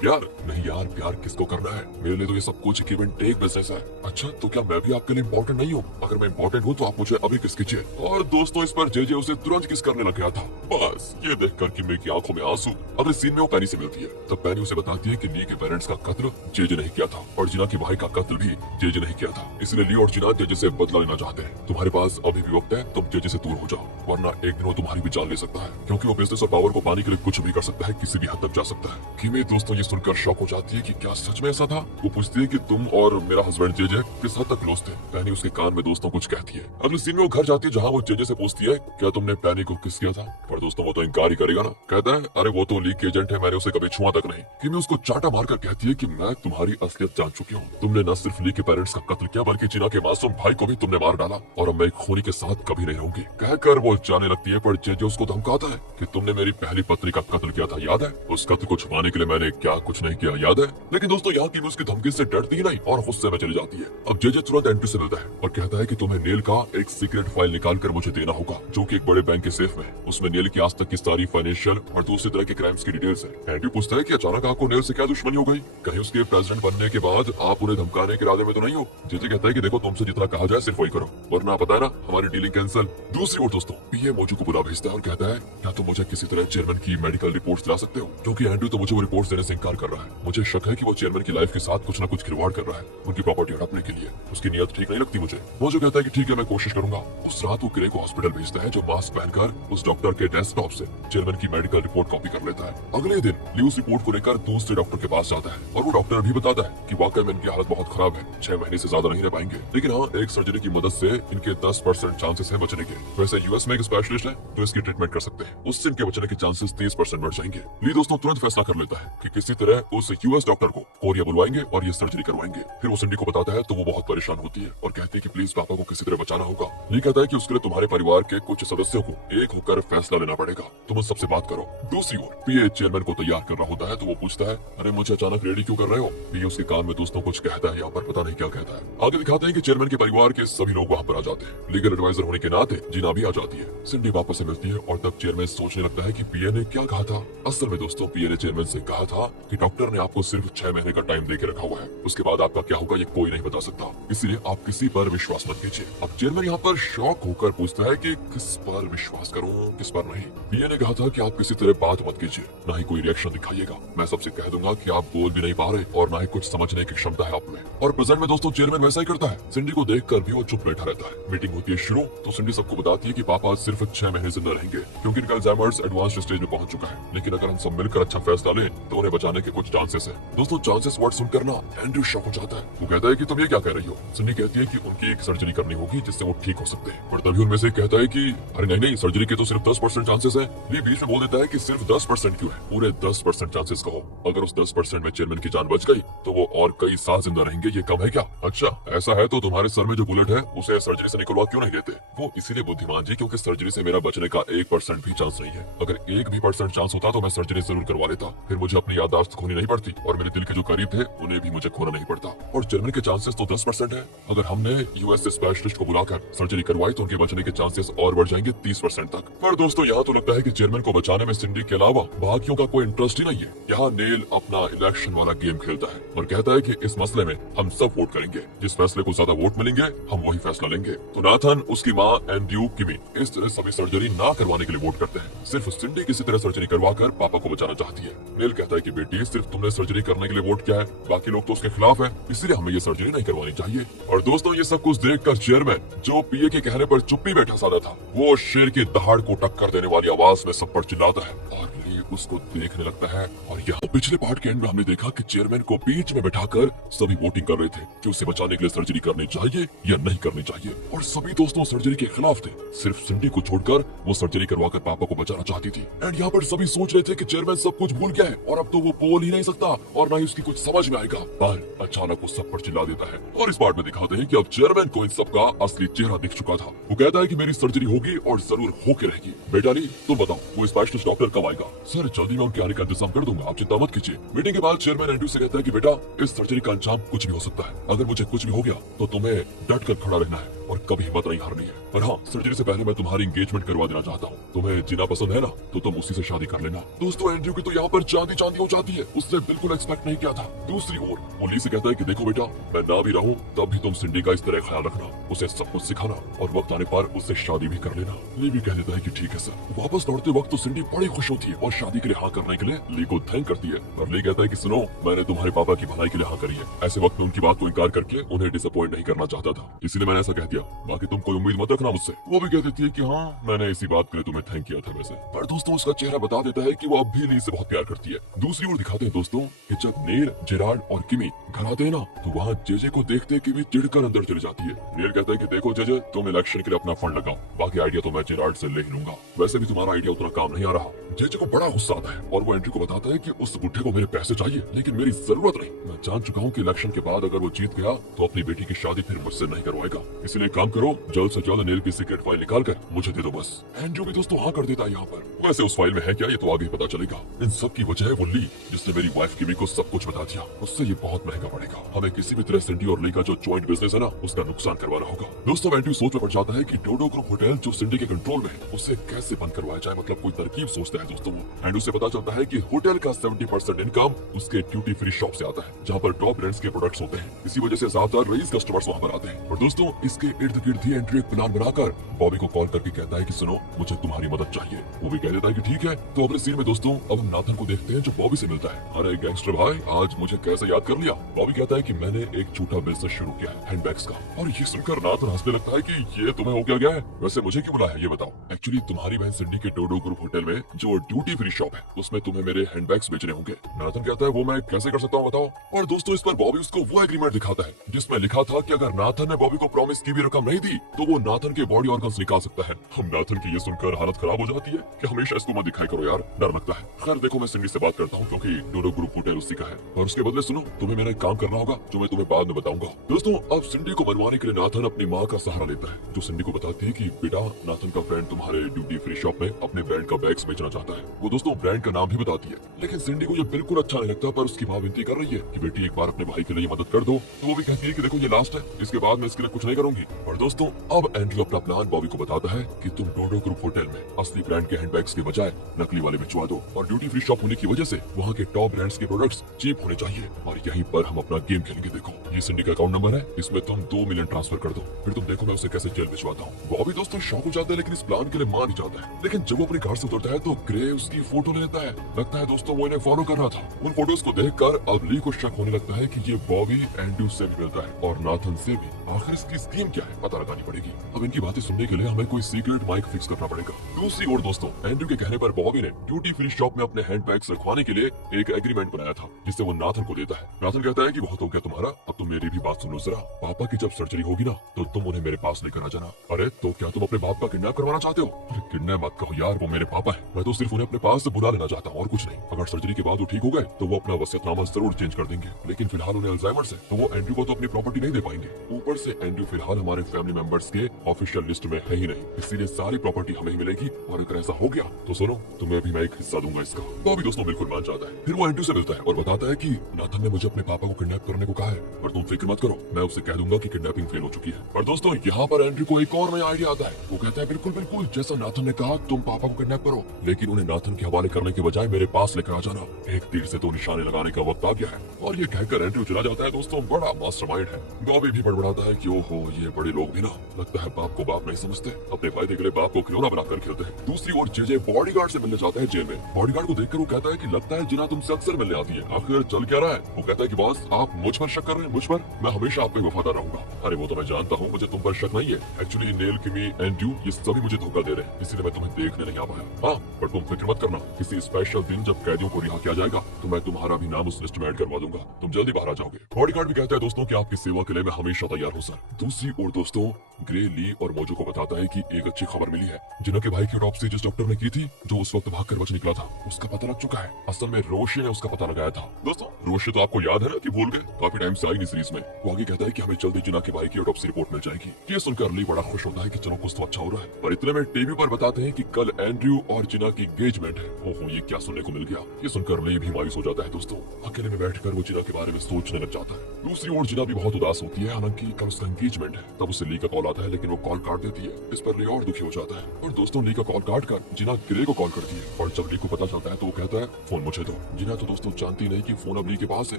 प्यार नहीं यार, प्यार किसको करना है, मेरे लिए तो ये सब कुछ गिव एंड टेक बिजनेस है। अच्छा तो क्या मैं भी आपके लिए इम्पोर्टेंट नहीं हूँ? अगर मैं इम्पोर्टेंट हूँ तो आप मुझे अभी किस कीजिए। और दोस्तों इस पर जेजे उसे तुरंत किस करने लग गया था। बस ये देखकर किमी की आंखों में आंसू। अगले सीन में वो पैनी से मिलती है, तब पैनी उसे बताती है कि ली के पेरेंट्स का कत्ल जेजे नहीं किया था और जिना के भाई का कत्ल भी जेजे नहीं किया था, इसलिए ली और जिना जेजे से बदला लेना चाहते हैं। तुम्हारे पास अभी भी वक्त है, तुम जेजे से दूर हो जाओ, वरना एक दिन वो तुम्हारी भी जान ले सकता है, क्योंकि वो बिजनेस और पावर को पाने के लिए कुछ भी कर सकता है, किसी भी हद तक जा सकता है। किमी दोस्तों ये सुनकर शॉक हो जाती है कि क्या सच में ऐसा था। वो पूछती है कि तुम और मेरा हस्बैंड जेजे किस हद तक क्लोज थे। पैनी उसके कान में दोस्तों कुछ कहती है। अगले सीन में वो घर जाती है जहाँ वो जेजे से पूछती है क्या तुमने पैनी को किस किया था, पर दोस्तों वो तो इनकार ही करेगा ना। कहता है अरे वो तो लीग के एजेंट है, मैंने उसे कभी छुआ तक नहीं। किमी उसको चाटा मारकर कहती है कि मैं तुम्हारी असलियत जान चुकी हूँ, तुमने न सिर्फ लीग के पेरेंट्स का कत्ल किया बल्कि जिना के मासूम भाई को भी तुमने मार डाला, और अब मैं एक खूनी के साथ कभी नहीं रहूंगी। कहकर वो जाने लगती है, पर जेजे उसको धमकाता है कि तुमने मेरी पहली पत्नी का कत्ल किया था, याद है? उस कत्ल को छुपाने के लिए मैंने क्या कुछ नहीं किया, याद है? लेकिन दोस्तों यहाँ की उसकी धमकी से डरती ही नहीं और गुस्से में चली जाती है। अब जेजे तुरंत एंड्रयू से मिलता है और कहता है कि तुम्हें नेल का एक सीक्रेट फाइल निकाल कर मुझे देना होगा, जो कि एक बड़े बैंक के सेफ में। उसमें नेल की आज तक की सारी फाइनेंशियल और दूसरी तरह के क्राइम्स की डिटेल्स है। एंड्रयू पूछता है कि अचानक आपको नेल से क्या दुश्मनी हो गई, कहीं उसके प्रेसिडेंट बनने के बाद आप उन्हें धमकाने के इरादे में तो नहीं हो? जेजे कहता है कि देखो तुमसे जितना कहा जाए सिर्फ वही करो, वरना पता है ना हमारी डीलिंग कैंसिल। दूसरी ओर दोस्तों पीए मोजू को बुला भेजता है और कहता है क्या तुम मुझे किसी तरह चेयरमैन की मेडिकल रिपोर्ट्स ला सकते हो, क्योंकि एंड्रयू तो मुझे वो रिपोर्ट्स देने से इंकार कर रहा है। मुझे शक है कि वो चेयरमैन की लाइफ के साथ कुछ न कुछ खिलवाड़ कर रहा है, उनकी प्रॉपर्टी हड़पने के लिए। उसकी नीयत ठीक नहीं लगती मुझे। वो जो कहता है कि ठीक है मैं कोशिश करूंगा। उस रात वो ग्रे को हॉस्पिटल भेजता है, जो मास्क पहनकर उस डॉक्टर के डेस्कटॉप से चेयरमैन की मेडिकल रिपोर्ट कॉपी कर लेता है। अगले दिन ली उस रिपोर्ट को लेकर दूसरे डॉक्टर के पास जाता है और वो डॉक्टर भी बताता है कि वाकई में इनकी हालत बहुत खराब है, 6 महीने से ज्यादा नहीं रह पाएंगे, लेकिन हाँ एक सर्जरी की मदद से इनके 10% चांसेस है बचने के। वैसे यूएस में एक स्पेशलिस्ट है जो इसकी ट्रीटमेंट कर सकते हैं, उससे इनके बचने के चांसेस 30% बढ़ जाएंगे। ली दोस्तों तुरंत फैसला कर लेता है कि किसी तरह उस यूएस डॉक्टर को कोरिया बुलवाएंगे और ये सर्जरी करवाएंगे। फिर वो सिंडी को बताता है तो वो बहुत परेशान होती है और कहती है कि प्लीज पापा को किसी तरह बचाना होगा। ली कहता है कि उसके लिए तुम्हारे परिवार के कुछ सदस्यों को एक होकर फैसला लेना पड़ेगा, तुम उन सबसे बात करो। दूसरी ओर पीए चेयरमैन को तैयार कर रहा होता है तो वो पूछता है अरे मुझे अचानक रेडी क्यों कर रहे हो? पीए उसके कान में दोस्तों कुछ कहता है, यहाँ पर पता नहीं क्या कहता है। आगे दिखाते हैं कि चेयरमैन के परिवार के सभी लोग वहाँ पर आ जाते हैं। लीगल एडवाइजर होने के नाते जिना भी आ जाती है। सिंडी वापस से मिलती है और तब चेयरमैन सोचने लगता है कि पीए ने क्या कहा था। असल में दोस्तों पीए ने चेयरमैन से कहा था कि डॉक्टर ने आपको सिर्फ 6 महीने का टाइम दे के रखा हुआ है, उसके बाद आपका क्या होगा ये कोई नहीं बता सकता, इसलिए आप किसी पर विश्वास मत कीजिए। अब चेयरमैन यहाँ पर शॉक होकर पूछता है कि किस पर विश्वास करूं किस पर नहीं। पीए ने कहा था कि आप किसी तरह बात मत कीजिए, ना ही कोई रिएक्शन दिखाइएगा, मैं सबसे कह दूंगा कि आप बोल भी नहीं पा रहे और ना ही कुछ समझने की क्षमता है आप में। और प्रेजेंट में दोस्तों चेयरमैन वैसा ही करता है। सिंडी को देखकर भी वो चुप बैठा रहता है। मीटिंग होती है शुरू तो सिंडी सबको बताती है कि पापा सिर्फ 6 महीने जिंदा रहेंगे, क्योंकि इनका अल्जाइमर्स एडवांस्ड स्टेज में पहुंच चुका है, लेकिन अगर हम सब मिलकर अच्छा फैसला लें तो उन्हें बचाने के कुछ चांसेस है। दोस्तों चांसेस वर्ड सुनकर ना एंड्रयू शॉक हो जाता है। वो कहता है कि तुम ये क्या कह रही हो? सिंडी कहती है कि उनकी एक सर्जरी करनी होगी जिससे वो ठीक हो सकते हैं, पर तभी उनमें से कहता है कि अरे नहीं नहीं सर्जरी के तो सिर्फ 10% चांसेस है। ली बीच में बोल देता है कि सिर्फ 10% क्यों है, पूरे 10% चांसेस कहो। अगर उस 10% में चेयरमैन की जान बच गई तो वो और कई साल जिंदा रहेंगे, ये कम है क्या? अच्छा ऐसा है तो तुम्हारे सर में जो बुलेट है उसे सर्जरी से निकलवा क्यों नहीं देते? वो इसीलिए बुद्धिमान जी क्योंकि सर्जरी से मेरा बचने का 1% भी चांस नहीं है। अगर 1% चांस होता तो मैं सर्जरी जरूर करवा लेता, फिर मुझे अपनी याददाश्त आवाज खोनी नहीं पड़ती और मेरे दिल के जो करीब थे उन्हें भी मुझे खोना नहीं पड़ता। और जर्मन के चांसेस तो 10% है। अगर हमने यूएस स्पेशलिस्ट को बुलाकर सर्जरी करवाई तो उनके बचने के चांसेस और बढ़ जाएंगे 30% तक। पर दोस्तों यहाँ तो लगता है कि चेयरमैन को बचाने में सिंडी के अलावा बाकियों का कोई इंटरेस्ट ही नहीं है। यहाँ नेल अपना इलेक्शन वाला गेम खेलता है और कहता है कि इस मसले में हम सब वोट करेंगे, जिस फैसले को ज्यादा वोट मिलेंगे हम वही फैसला लेंगे। तो नाथन, उसकी माँ एंड्रयू, किमी इस तरह सभी सर्जरी ना करवाने के लिए वोट करते हैं। सिर्फ सिंडी किसी तरह सर्जरी करवाकर पापा को बचाना चाहती है। नेल कहता है कि बेटी सिर्फ तुमने सर्जरी करने के लिए वोट किया है, बाकी लोग तो उसके खिलाफ है, इसलिए हमें ये सर्जरी नहीं करवानी चाहिए। और दोस्तों ये सब कुछ देखकर चेयरमैन, जो पीए के कहने पर चुप्पी बैठा सादा था, वो शेर की दहाड़ को टक्कर देने वाली आवाज में सब पर चिल्लाता है और ली उसको देखने लगता है। और यहाँ पिछले पार्ट के एंड में हमने देखा कि चेयरमैन को बीच में बैठाकर सभी वोटिंग कर रहे थे कि उसे बचाने के लिए सर्जरी करनी चाहिए या नहीं करनी चाहिए। और सभी दोस्तों सर्जरी के खिलाफ थे, सिर्फ सिंडी को छोड़कर वो सर्जरी करवाकर पापा को बचाना चाहती थी। एंड यहाँ पर सभी सोच रहे थे कि चेयरमैन सब कुछ भूल गया है और अब तो वो बोल ही नहीं सकता और ना ही उसकी कुछ समझ में आएगा। पर अचानक वो सब पर चिल्ला देता है और इस पार्ट में दिखाते हैं कि अब चेयरमैन को इन सब का असली चेहरा दिख चुका था। वो कहता है कि मेरी सर्जरी होगी और जरूर होके रहेगी। बेटा ली, तुम बताओ वो स्पेशलिस्ट डॉक्टर कब आएगा? सर जल्दी मैं उनके आने का इंतजाम कर दूंगा, आप चिंता मत कीजिए। मीटिंग के बाद चेयरमैन एंड्रयू से कहता है कि बेटा इस सर्जरी का अंजाम कुछ भी हो सकता है, अगर मुझे कुछ भी हो गया तो तुम्हें डट कर खड़ा रहना है और कभी हिम्मत नहीं हारनी है। और हाँ, सर्जरी से पहले मैं तुम्हारी एंगेजमेंट करवा देना चाहता हूँ। तुम्हें जीना पसंद है ना, तो तुम उसी से शादी कर लेना। दोस्तों एंड्रयू की तो यहाँ पर चांदी चांदी हो जाती है, उसने बिल्कुल एक्सपेक्ट नहीं किया था। दूसरी ओर वो ली से कहता है कि देखो बेटा, मैं ना भी रहूँ तब भी तुम सिंडी का इस तरह ख्याल रखना, उसे सब कुछ सिखाना और वक्त आने पर उससे शादी भी कर लेना। ली भी कह देता है कि ठीक है सर। वापस लौटते वक्त तो सिंडी बड़ी खुश होती है और शादी के लिए हाँ करने के लिए ली को थैंक करती है। और ली कहता है कि सुनो, मैंने तुम्हारे पापा की भलाई के लिए हाँ करी है। ऐसे वक्त में उनकी बात को इनकार करके उन्हें डिसअपॉइंट नहीं करना चाहता था, इसलिए मैंने ऐसा कह दिया। बाकी तुम कोई उम्मीद मत रखना मुझसे। वो भी कह देती है कि हाँ, मैंने इसी बात के लिए तुम्हें थैंक किया था वैसे। पर दोस्तों उसका चेहरा बता देता है कि वो अब भी ली से बहुत प्यार करती है। दूसरी ओर दिखाते हैं दोस्तों कि जब नेल, जेरार्ड और किमी घर आते हैं ना, तो वहाँ जेजे को देखते किमी चिढ़कर अंदर चली जाती है। नेल कहता है कि देखो जेजे, तुम इलेक्शन के लिए अपना फंड लगाओ, बाकी आइडिया तो मैं जेरार्ड से ले ही लूंगा, वैसे भी तुम्हारा आइडिया उतना काम नहीं आ रहा। जेजे को बड़ा गुस्सा आता है और वो एंड्रयू को बताता है कि उस बुढ़े को मेरे पैसे चाहिए, लेकिन मेरी जरूरत नहीं। मैं जान चुका हूँ कि इलेक्शन के बाद अगर वो जीत गया तो अपनी बेटी की शादी फिर मुझसे नहीं करवाएगा, इसलिए काम करो, जल्द से जल्द नेल की सीक्रेट फाइल निकाल कर मुझे दे दो बस। एंड्रयू भी दोस्तों हाँ कर देता है यहाँ पर। वैसे उस फाइल में है क्या ये तो आगे पता चलेगा। इन सब की वजह है वो ली, जिसने मेरी वाइफ किमी को सब कुछ बता दिया। उससे ये बहुत महंगा पड़ेगा, हमें किसी भी तरह सिंडी और ली का जो जॉइंट बिजनेस है ना, उसका नुकसान करवाना होगा। दोस्तों एंड्रयू सोच में पड़ जाता है कि डोडो ग्रुप होटल जो सिंडी के कंट्रोल में है, उसे कैसे बंद करवाया जाए, मतलब कोई तरकीब सोचता है दोस्तों वो। एंड्रयू से पता चलता है कि होटल का 70% इनकम उसके ड्यूटी फ्री शॉप से आता है, जहाँ पर टॉप ब्रांड्स के प्रोडक्ट्स होते हैं। इसी वजह से ज्यादातर रईस कस्टमर्स वहाँ पर आते हैं। और दोस्तों इसके इर्द गिर्द ही एंड्रयू एक प्लान बनाकर बॉबी को कॉल करके कहता है कि सुनो, मुझे तुम्हारी मदद चाहिए। वो भी कह देता है कि ठीक है। तो अगले सीन में दोस्तों अब हम नाथन को देखते हैं जो बॉबी से मिलता है। अरे गैंगस्टर भाई, आज मुझे कैसे याद कर लिया? बॉबी कहता है कि मैंने एक छोटा बिजनेस शुरू किया है हैंडबैग्स का। और ये सुनकर नाथन हंसने लगता है कि ये तुम्हें हो क्या गया है? वैसे मुझे क्यों बुलाया है ये बताओ? एक्चुअली तुम्हारी बहन सिंडी के डोडो ग्रुप होटल में जो ड्यूटी फ्री शॉप है, उसमें तुम्हें मेरे हैंडबैग्स बेचने होंगे। नाथन कहता है वो मैं कैसे कर सकता हूँ बताओ? और दोस्तों इस पर बॉबी उसको वो एग्रीमेंट दिखाता है जिसमें लिखा था कि अगर नाथन ने बॉबी को प्रॉमिस की भी रकम नहीं दी तो वो नाथन के बॉडी ऑर्गन्स निकाल सकता है। हम नाथन की ये सुनकर हालत खराब हो जाती है कि हमेशा इसको मत दिखाई करो यार, डर लगता है। खैर देखो, मैं सिंडी से बात करता हूँ क्योंकि डोडो ग्रुप होटल उसी का है और उसके बदले सुनो, तुम्हें मेरा एक काम करना होगा जो मैं तुम्हें बाद में बताऊंगा। दोस्तों अब सिंडी को मनवाने के लिए नाथन अपनी माँ का सहारा लेता है, जो सिंडी को बताती है कि बेटा नाथन का फ्रेंड तुम्हारे ड्यूटी फ्री शॉप में अपने ब्रांड का बैग्स बेचना चाहता है। वो दोस्तों ब्रांड का नाम भी बताती है, लेकिन सिंडी को ये बिल्कुल अच्छा नहीं लगता। पर उसकी माँ विनती कर रही है कि बेटी एक बार अपने भाई के लिए मदद कर दो, तो वो भी कहती है कि देखो ये लास्ट है, इसके बाद मैं इसके लिए कुछ नहीं करूंगी। और दोस्तों अब एंड्रयू अपना प्लान बॉबी को बताता है कि तुम डोडो ग्रुप होटल में असली ब्रांड के हैंडबैग्स के बजाय नकली वाले भिजवा दो, और ड्यूटी फ्री शॉप होने की वजह से वहाँ के टॉप ब्रांड्स के प्रोडक्ट्स चीप होने चाहिए, और यहीं पर हम अपना गेम खेलेंगे। देखो ये सिंडी का अकाउंट नंबर है, इसमें तुम 2 मिलियन ट्रांसफर कर दो, फिर तुम देखो मैं उसे कैसे जेल भिजवाता हूँ। बॉबी दोस्तों शॉक हो जाता है, लेकिन इस प्लान के लिए मान ही जाता है। लेकिन जब वो अपनी कार से उतरता है तो ग्रे उसकी फोटो लेता है। लगता है दोस्तों वो इन्हें फॉलो कर रहा था। उन फोटोज को देखकर अब ली को शक होने लगता है कि ये बॉबी एंड्रयू से भी मिलता है और नाथन से भी। आखिर इसकी स्कीम क्या है पता लगानी पड़ेगी। अब इनकी बातें सुनने के लिए हमें कोई सीक्रेट माइक फिक्स करना पड़ेगा। दूसरी ओर दोस्तों एंड्रयू के कहने पर बॉबी ने ड्यूटी फ्री शॉप में अपने हैंडबैग्स रखवाने के लिए एक एग्रीमेंट बनाया था, जिससे वो नाथन को देता है। नाथन कहता है कि बहुत हो गया तुम्हारा, अब तुम मेरी भी बात सुनो जरा। पापा की जब सर्जरी होगी ना तो तुम उन्हें मेरे पास लेकर आ जाना। अरे तो क्या तुम अपने बाप का किडनैप करवाना चाहते हो? अरे किडनैप मत कहो यार, वो मेरे पापा है। मैं तो सिर्फ उन्हें अपने पास से बुला लेना चाहता हूँ और कुछ नहीं। अगर सर्जरी के बाद वो ठीक हो गए तो वो अपना वसीयतनामा जरूर चेंज कर देंगे, लेकिन फिलहाल उन्हें अल्जाइमर है तो वो एंड्रयू को तो अपनी प्रॉपर्टी नहीं दे पाएंगे। ऊपर से एंड्रयू फिलहाल हमारे हमारे फैमिली मेंबर्स के ऑफिशियल लिस्ट में है ही नहीं, इसीलिए सारी प्रॉपर्टी हमें ही मिलेगी। और अगर ऐसा हो गया तो सुनो, तुम्हें भी मैं एक हिस्सा दूंगा इसका। बॉबी दोस्तों बिल्कुल मान जाता है। फिर वो एंड्रयू से मिलता है और बताता है कि नाथन ने मुझे अपने पापा को किडनैप करने को कहा है, पर तुम फिक्र मत करो, मैं उससे कह दूंगा कि किडनैपिंग फेल हो चुकी है। और दोस्तों यहाँ पर एंड्रयू को एक और नया आइडिया आता है। वो कहता है बिल्कुल बिल्कुल जैसा नाथन ने कहा, तुम पापा को किडनैप करो, लेकिन उन्हें नाथन के हवाले करने के बजाय मेरे पास लेकर आ जाना। एक तीर से 2 निशाने लगाने का वक्त आ गया है। और ये कहकर एंड्रयू चला जाता है। दोस्तों बड़ा मास्टरमाइंड है। बॉबी भी बड़बड़ाता है कि ओहो, ये बड़े लोग भी ना लगता है बाप को बाप नहीं समझते, अपने फायदे के लिए बाप को खिलौना बनाकर खेलते हैं। दूसरी ओर जेजे बॉडीगार्ड से मिलने जाता है जेल में। बॉडीगार्ड को देखकर वो कहता है कि लगता है जिना तुमसे अक्सर मिलने आती है, आखिर चल क्या रहा है। वो कहता है कि बॉस आप मुझ पर शक कर रहे हैं, मुझ पर, मैं हमेशा आप पे वफादार रहूंगा। अरे वो तो मैं जानता हूँ, मुझे तुम पर शक नहीं है। एक्चुअली नेल, किमी, एंड्रयू ये सभी मुझे धोखा दे रहे हैं, इसीलिए मैं तुम्हें देखने नहीं आ पाया। हाँ, पर तुम फिक्र मत करना, किसी स्पेशल दिन जब कैदियों को रिहा किया जाएगा तो मैं तुम्हारा भी नाम उस लिस्ट में ऐड करवा दूंगा, तुम जल्दी बाहर आ जाओगे। बॉडीगार्ड भी कहता है दोस्तों कि आपकी सेवा के लिए मैं हमेशा तैयार हूँ सर। दूसरी ओर दोस्तों ग्रे ली और मोजो को बताता है कि एक अच्छी खबर मिली है। जिना के भाई की ऑटोप्सी जिस डॉक्टर ने की थी, जो उस वक्त भागकर बच निकला था, उसका पता लग चुका है। असल में रोशी ने उसका पता लगाया था। दोस्तों रोशी तो आपको याद है ना कि भूल गए, काफी टाइम से आई नहीं सीरीज में। वो आगे कहता है कि हमें जल्दी जिना के भाई की ऑटोप्सी रिपोर्ट मिल जाएगी। ये सुनकर ली बड़ा खुश होता है कि चलो कुछ तो अच्छा हो रहा है। पर इतने में टीवी पर बताते हैं कि कल एंड्रयू और जिना की एंगेजमेंट है। ओहो, ये क्या सुनने को मिल गया। ये सुनकर ली भी मायूस हो जाता है। दोस्तों अकेले में बैठकर वो जिना के बारे में सोचने लग जाता है। दूसरी ओर जिना भी बहुत उदास होती है, हालांकि कल उसका एंगेजमेंट है। तब उसे ली का कॉल आता है, लेकिन वो कॉल काट देती है। इस पर ली और दुखी हो जाता है। और दोस्तों ली का कॉल काट कर जिना ग्रे को कॉल करती है। और जब ली को पता चलता है तो वो कहता है फोन मुझे दो। जिना तो दोस्तों जानती नहीं कि फोन अब ली के पास है।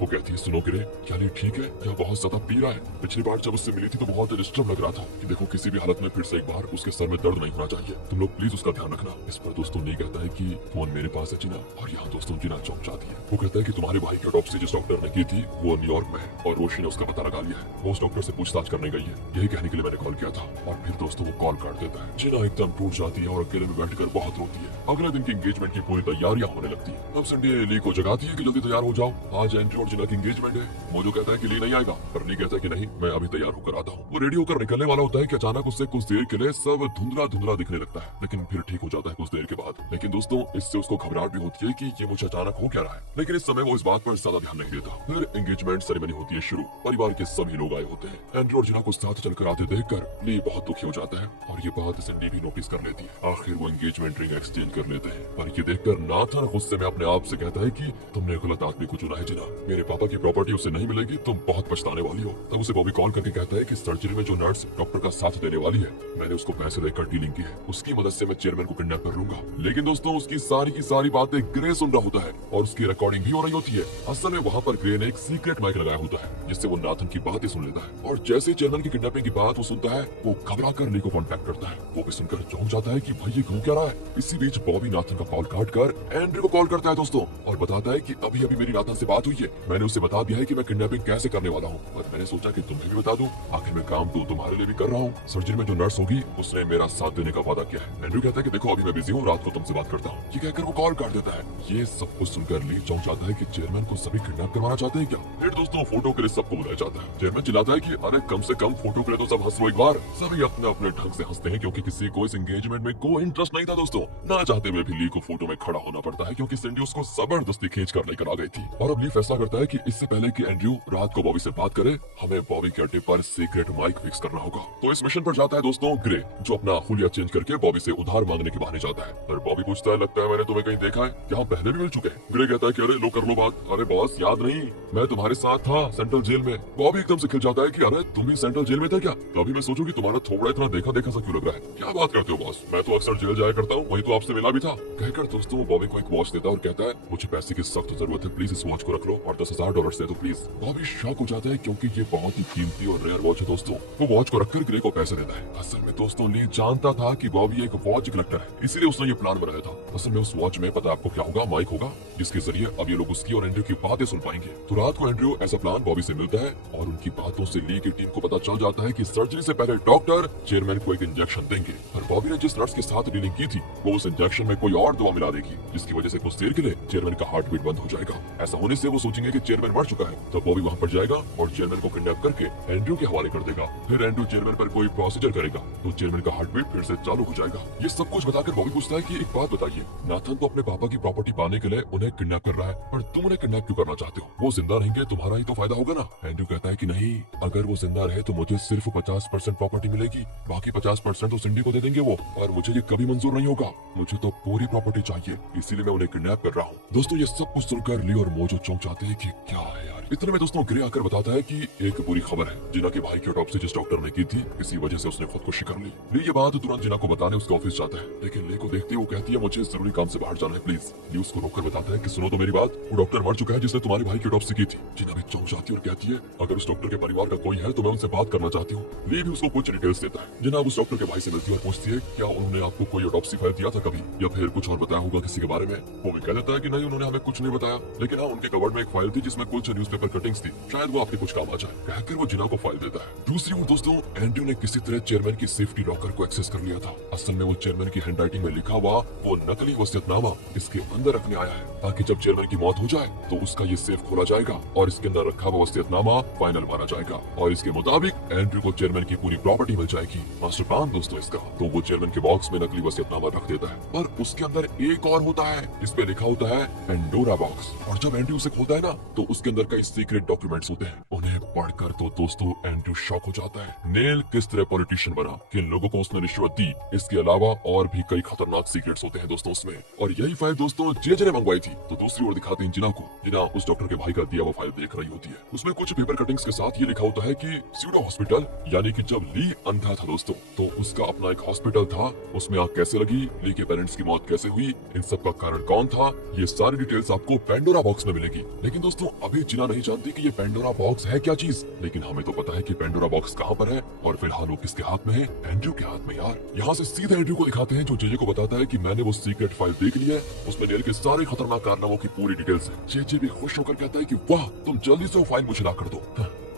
वो कहती है सुनो ग्रे, क्या ली ठीक है या बहुत ज्यादा पी रहा है? पिछली बार जब उससे मिली थी तो बहुत डिस्टर्ब लग रहा था कि देखो किसी भी हालत में फिर से एक बार उसके सर में दर्द नहीं होना चाहिए, तुम लोग प्लीज उसका ध्यान रखना। इस पर दोस्तों ली कहता है कि फोन मेरे पास है जिना। और यहाँ दोस्तों जिना चौंक जाती है। वो कहता है कि तुम्हारे भाई की ऑटोप्सी जिस डॉक्टर ने की थी वो न्यूयॉर्क में है और रोशी ने उसका पता लगा लिया है। वो उस डॉक्टर से पूछताछ करने गई है, यही कहने के लिए मैंने कॉल किया था। और फिर दोस्तों वो कॉल काट देता है। जिना एकदम टूट जाती है और अकेले में बैठकर बहुत रोती है। अगले दिन की एंगेजमेंट की पूरी तैयारियां होने लगती है। अब संडे ली को जगाती है कि जल्दी तैयार हो जाओ, आज एंड्रयू और जिना की एंगेजमेंट है। मोजो कहता है कि ली नहीं आएगा, पर ली कहता है कि नहीं, मैं अभी तैयार होकर आता हूँ। वो रेडी होकर निकलने वाला होता है कि अचानक उससे कुछ देर के लिए सब धुंधला धुंधला दिखने लगता है, लेकिन फिर ठीक हो जाता है कुछ देर के बाद। लेकिन दोस्तों इससे उसको घबराहट भी होती है कि ये मुझे अचानक हो क्या रहा है, लेकिन इस समय वो इस बात पर ज्यादा ध्यान नहीं देता। फिर एंगेजमेंट सेरेमनी होती है शुरू। परिवार के सभी लोग आए होते हैं। एंड्रयू और जिना को साथ चलकर आते देखकर ली बहुत दुखी हो जाता है और ये बात सिंडी भी नोटिस कर लेती है। आखिर वो एंगेजमेंट रिंग एक्सचेंज कर लेते हैं। पर ये देखकर नाथन गुस्से में अपने आप से कहता है कि तुमने गलत आदमी को चुना है जिना, मेरे पापा की प्रॉपर्टी उसे नहीं मिलेगी, तुम बहुत पछताने वाली हो। तब उसे बॉबी कॉल करके कहता है कि सर्जरी में जो नर्स डॉक्टर का साथ देने वाली है, मैंने उसको पैसे देकर डीलिंग की है, उसकी मदद से मैं चेयरमैन को किडनैप कर लूंगा। लेकिन दोस्तों उसकी सारी की सारी बातें ग्रे सुन रहा होता है और उसकी रिकॉर्डिंग भी हो रही होती है। असल में वहाँ पर ग्रे ने एक सीक्रेट माइक लगाया होता है जिससे वो नाथन की बातें सुन लेता है। और जैसे चेयरमैन की किडनैपिंग की बात वो सुनता है, वो घबरा कर ली को कॉन्टेक्ट करता है। वो भी सुनकर चौंक जाता है कि भाई ये क्यों क्या रहा है। इसी बीच बॉबी नाथन का कॉल काट कर एंड्रयू को कॉल करता है दोस्तों, और बताता है कि अभी अभी मेरी नाथन से बात हुई है, मैंने उसे बता दिया है कि मैं किडनैपिंग कैसे करने वाला हूँ, और मैंने सोचा कि तुम्हें भी बता दूं, आखिर मैं काम तो तुम्हारे लिए भी कर रहा हूँ। सर्जरी में जो नर्स होगी उसने मेरा साथ देने का वादा किया है। एंड्रयू कहता है कि देखो अभी मैं बिजी हूँ, रात को तुमसे बात करता हूँ। ये कहकर वो कॉल काट देता है। ये सब कुछ सुनकर ली चौंक जाता है कि चेयरमैन को सभी किडनैप करवाना चाहते हैं क्या। फिर दोस्तों फोटो के लिए सबको बुलाया जाता है। चेयरमैन चिल्लाता है कि अरे कम से कम फोटो के लिए तो सब हंस लो एक बार। सभी अपने अपने ढंग से हंसते हैं क्योंकि किसी को इस एंगेजमेंट में कोई इंटरेस्ट नहीं था दोस्तों। ना चाहते हुए भी ली को फोटो में खड़ा होना पड़ता है क्योंकि सिंडी उसको जबरदस्ती खींच कर लेकर आ गई थी। और अब ली फैसला करता है कि इससे पहले कि एंड्रयू रात को बॉबी से बात करे, हमें बॉबी के अड्डे पर सीक्रेट माइक फिक्स करना होगा। तो इस मिशन पर जाता है दोस्तों ग्रे, जो अपना हुलिया चेंज करके बॉबी से उधार मांगने के बहाने जाता है। पर बॉबी पूछता है लगता है मैंने तुम्हें कहीं देखा है, यहाँ पहले भी मिल चुके हैं। ग्रे कहता है कि अरे लो कर लो बात, अरे बॉस याद नहीं, मैं तुम्हारे साथ था सेंट्रल जेल में। बॉबी एकदम से खिल जाता है कि अरे तुम भी सेंट्रल जेल में थे क्या? तो अभी मैं सोचूं कि तुम्हारा थोड़ा इतना देखा देखा सा क्यों लग रहा है। क्या बात करते हो बॉस, मैं तो अक्सर जेल जाया करता हूँ, वही तो आपसे मिला भी था। कहकर दोस्तों बॉबी को एक वॉच देता है और कहता है मुझे पैसे की सख्त जरूरत है, प्लीज इस वॉच को रख लो और $10,000 दे दो प्लीज। बॉबी शॉक हो जाता है क्योंकि ये बहुत ही कीमती और रेयर वॉच है दोस्तों। वो वॉच को रखकर ग्रे को पैसे देता है। असल में दोस्तों ली जानता था कि बॉबी एक वॉच कलेक्टर है, इसीलिए उसने ये प्लान बनाया था। असल में उस वॉच में पता आपको क्या होगा, माइक होगा जिसके जरिए अब ये लोग उसकी और एंड्रयू की बातें सुन पाएंगे। तो रात को एंड्रयू ऐसा प्लान बॉबी से मिलता है और उनकी बातों से ली की टीम को पता चल जाता है कि सर्जरी से पहले डॉक्टर चेयरमैन को एक इंजेक्शन देंगे। और बॉबी ने जिस नर्स के साथ डीलिंग की थी वो उस इंजेक्शन में कोई और दवा मिला देगी जिसकी वजह से कुछ देर के लिए चेयरमैन का हार्ट बीट बंद हो जाएगा। ऐसा होने से वो सोचेंगे कि चेयरमैन मर चुका है। तो बॉबी वहाँ पर जाएगा और चेयरमैन को किडनैप करके एंड्रयू के हवाले कर देगा। फिर एंड्रयू चेयरमैन पर कोई प्रोसीजर करेगा तो चेयरमैन का हार्ट बीट फिर से चालू हो जाएगा। ये सब कुछ बताकर बॉबी पूछता है कि एक बात बताइए, नाथन तो अपने पापा की प्रॉपर्टी पाने के लिए उन्हें किडनैप कर रहा है, पर तुम उन्हें किडनैप क्यों करना चाहते हो? वो जिंदा रहेंगे तुम्हारा ही तो फायदा होगा ना। एंड्रयू कहता है कि नहीं, अगर वो जिंदा रहे तो मुझे सिर्फ 50 50% प्रॉपर्टी मिलेगी, बाकी 50% तो सिंडी को दे देंगे वो, और मुझे ये कभी मंजूर नहीं होगा। मुझे तो पूरी प्रॉपर्टी चाहिए, इसीलिए मैं उन्हें किडनैप कर रहा हूँ। दोस्तों ये सब कुछ सुनकर ली और मोजो चौंक जाते हैं कि क्या है यार। इतने में दोस्तों ग्रे आकर बताता है कि एक बुरी खबर है, जिना के भाई की ऑटोप्सी जिस डॉक्टर ने की थी, इसी वजह से उसने खुदकुशी कर ली। ली ये बात तुरंत जिना को बताने उसके ऑफिस जाता है, लेकिन ली को देखते ही वो कहती है मुझे जरूरी काम से बाहर जाना है प्लीज। ली उसको रोककर बताता है कि सुनो तो मेरी बात, वो डॉक्टर मर चुका है जिसने तुम्हारे भाई की ऑटोप्सी की थी। जिना भी चौंक जाती है और कहती है अगर उस डॉक्टर के परिवार का कोई है तो मैं उनसे बात करना चाहती हूँ। ली भी उसको कुछ डिटेल्स देता है। जिना उस डॉक्टर के भाई से मिलती है और पूछती है क्या उन्होंने आपको कोई ऑटोप्सी फाइल दिया था कभी, या फिर कुछ और बताया होगा किसी के बारे में। वो भी कह देता है कि नहीं उन्होंने हमें कुछ नहीं बताया, लेकिन हाँ उनके कवर्ड में एक फाइल थी जिसमें कुछ न्यूज़पेपर कटिंग्स थी, शायद वो आपके कुछ काम आ जाए। कहकर वो जिना को फाइल देता है। दूसरी ओर दोस्तों एंड्रयू ने किसी तरह चेयरमैन की सेफ्टी लॉकर को एक्सेस कर लिया था। असल में वो चेयरमैन की हैंडराइटिंग में लिखा हुआ वो नकली वसीयतनामा इसके अंदर रखने आया है, ताकि जब चेयरमैन की मौत हो जाए तो उसका ये सेफ खोला जाएगा और इसके अंदर रखा हुआ वसीयतनामा फाइनल माना जाएगा, और इसके मुताबिक एंड्रयू को चेयरमैन की पूरी प्रॉपर्टी मिल जाएगी। मास्टर प्लान दोस्तों इसका, तो वो चेयरमैन के बॉक्स में नकली वसीयतनामा रख देता है, पर उसके अंदर एक और होता है, इस पे लिखा होता है पेंडोरा बॉक्स, और जब एंड्रयू उसे खोलता है ना तो उसके अंदर कई सीक्रेट डॉक्यूमेंट्स होते हैं। उन्हें पढ़कर तो दोस्तों एंड्रयू शॉक हो जाता है। नेल किस तरह पॉलिटिशियन बना, किन लोगों को उसने रिश्वत दी, इसके अलावा और भी कई खतरनाक सीक्रेट्स होते हैं दोस्तों उसमें। और यही फाइल दोस्तों जे ने मंगवाई थी। तो दूसरी ओर दिखाते हैं जिना को। जिना उस डॉक्टर के भाई का दिया हुआ फाइल देख रही होती है। उसमें कुछ पेपर कटिंग्स के साथ ये लिखा होता है कि स्यूडो हॉस्पिटल, यानी कि जब ली अंधा था दोस्तों तो उसका अपना एक हॉस्पिटल था, उसमें आग कैसे लगी, ली के पेरेंट्स की मौत कैसे हुई, इन सब का कारण कौन था, ये सारी डिटेल्स आपको पेंडोरा बॉक्स में मिलेगी। लेकिन दोस्तों अभी जिना नहीं जानती कि ये पेंडोरा बॉक्स है क्या चीज, लेकिन हमें तो पता है कि पेंडोरा बॉक्स कहाँ पर है, और फिलहाल वो किसके हाथ में है, एंड्रयू के हाथ में यार। यहाँ से सीधे एंड्रयू को दिखाते हैं जो जेजे को बताता है कि मैंने वो सीक्रेट फाइल देख ली है, उसमें नेल के सारे खतरनाक कारनामों की पूरी डिटेल्स है। जेजे भी खुश होकर कहता है कि वाह तुम जल्दी से वो फाइल मुझे ला कर दो।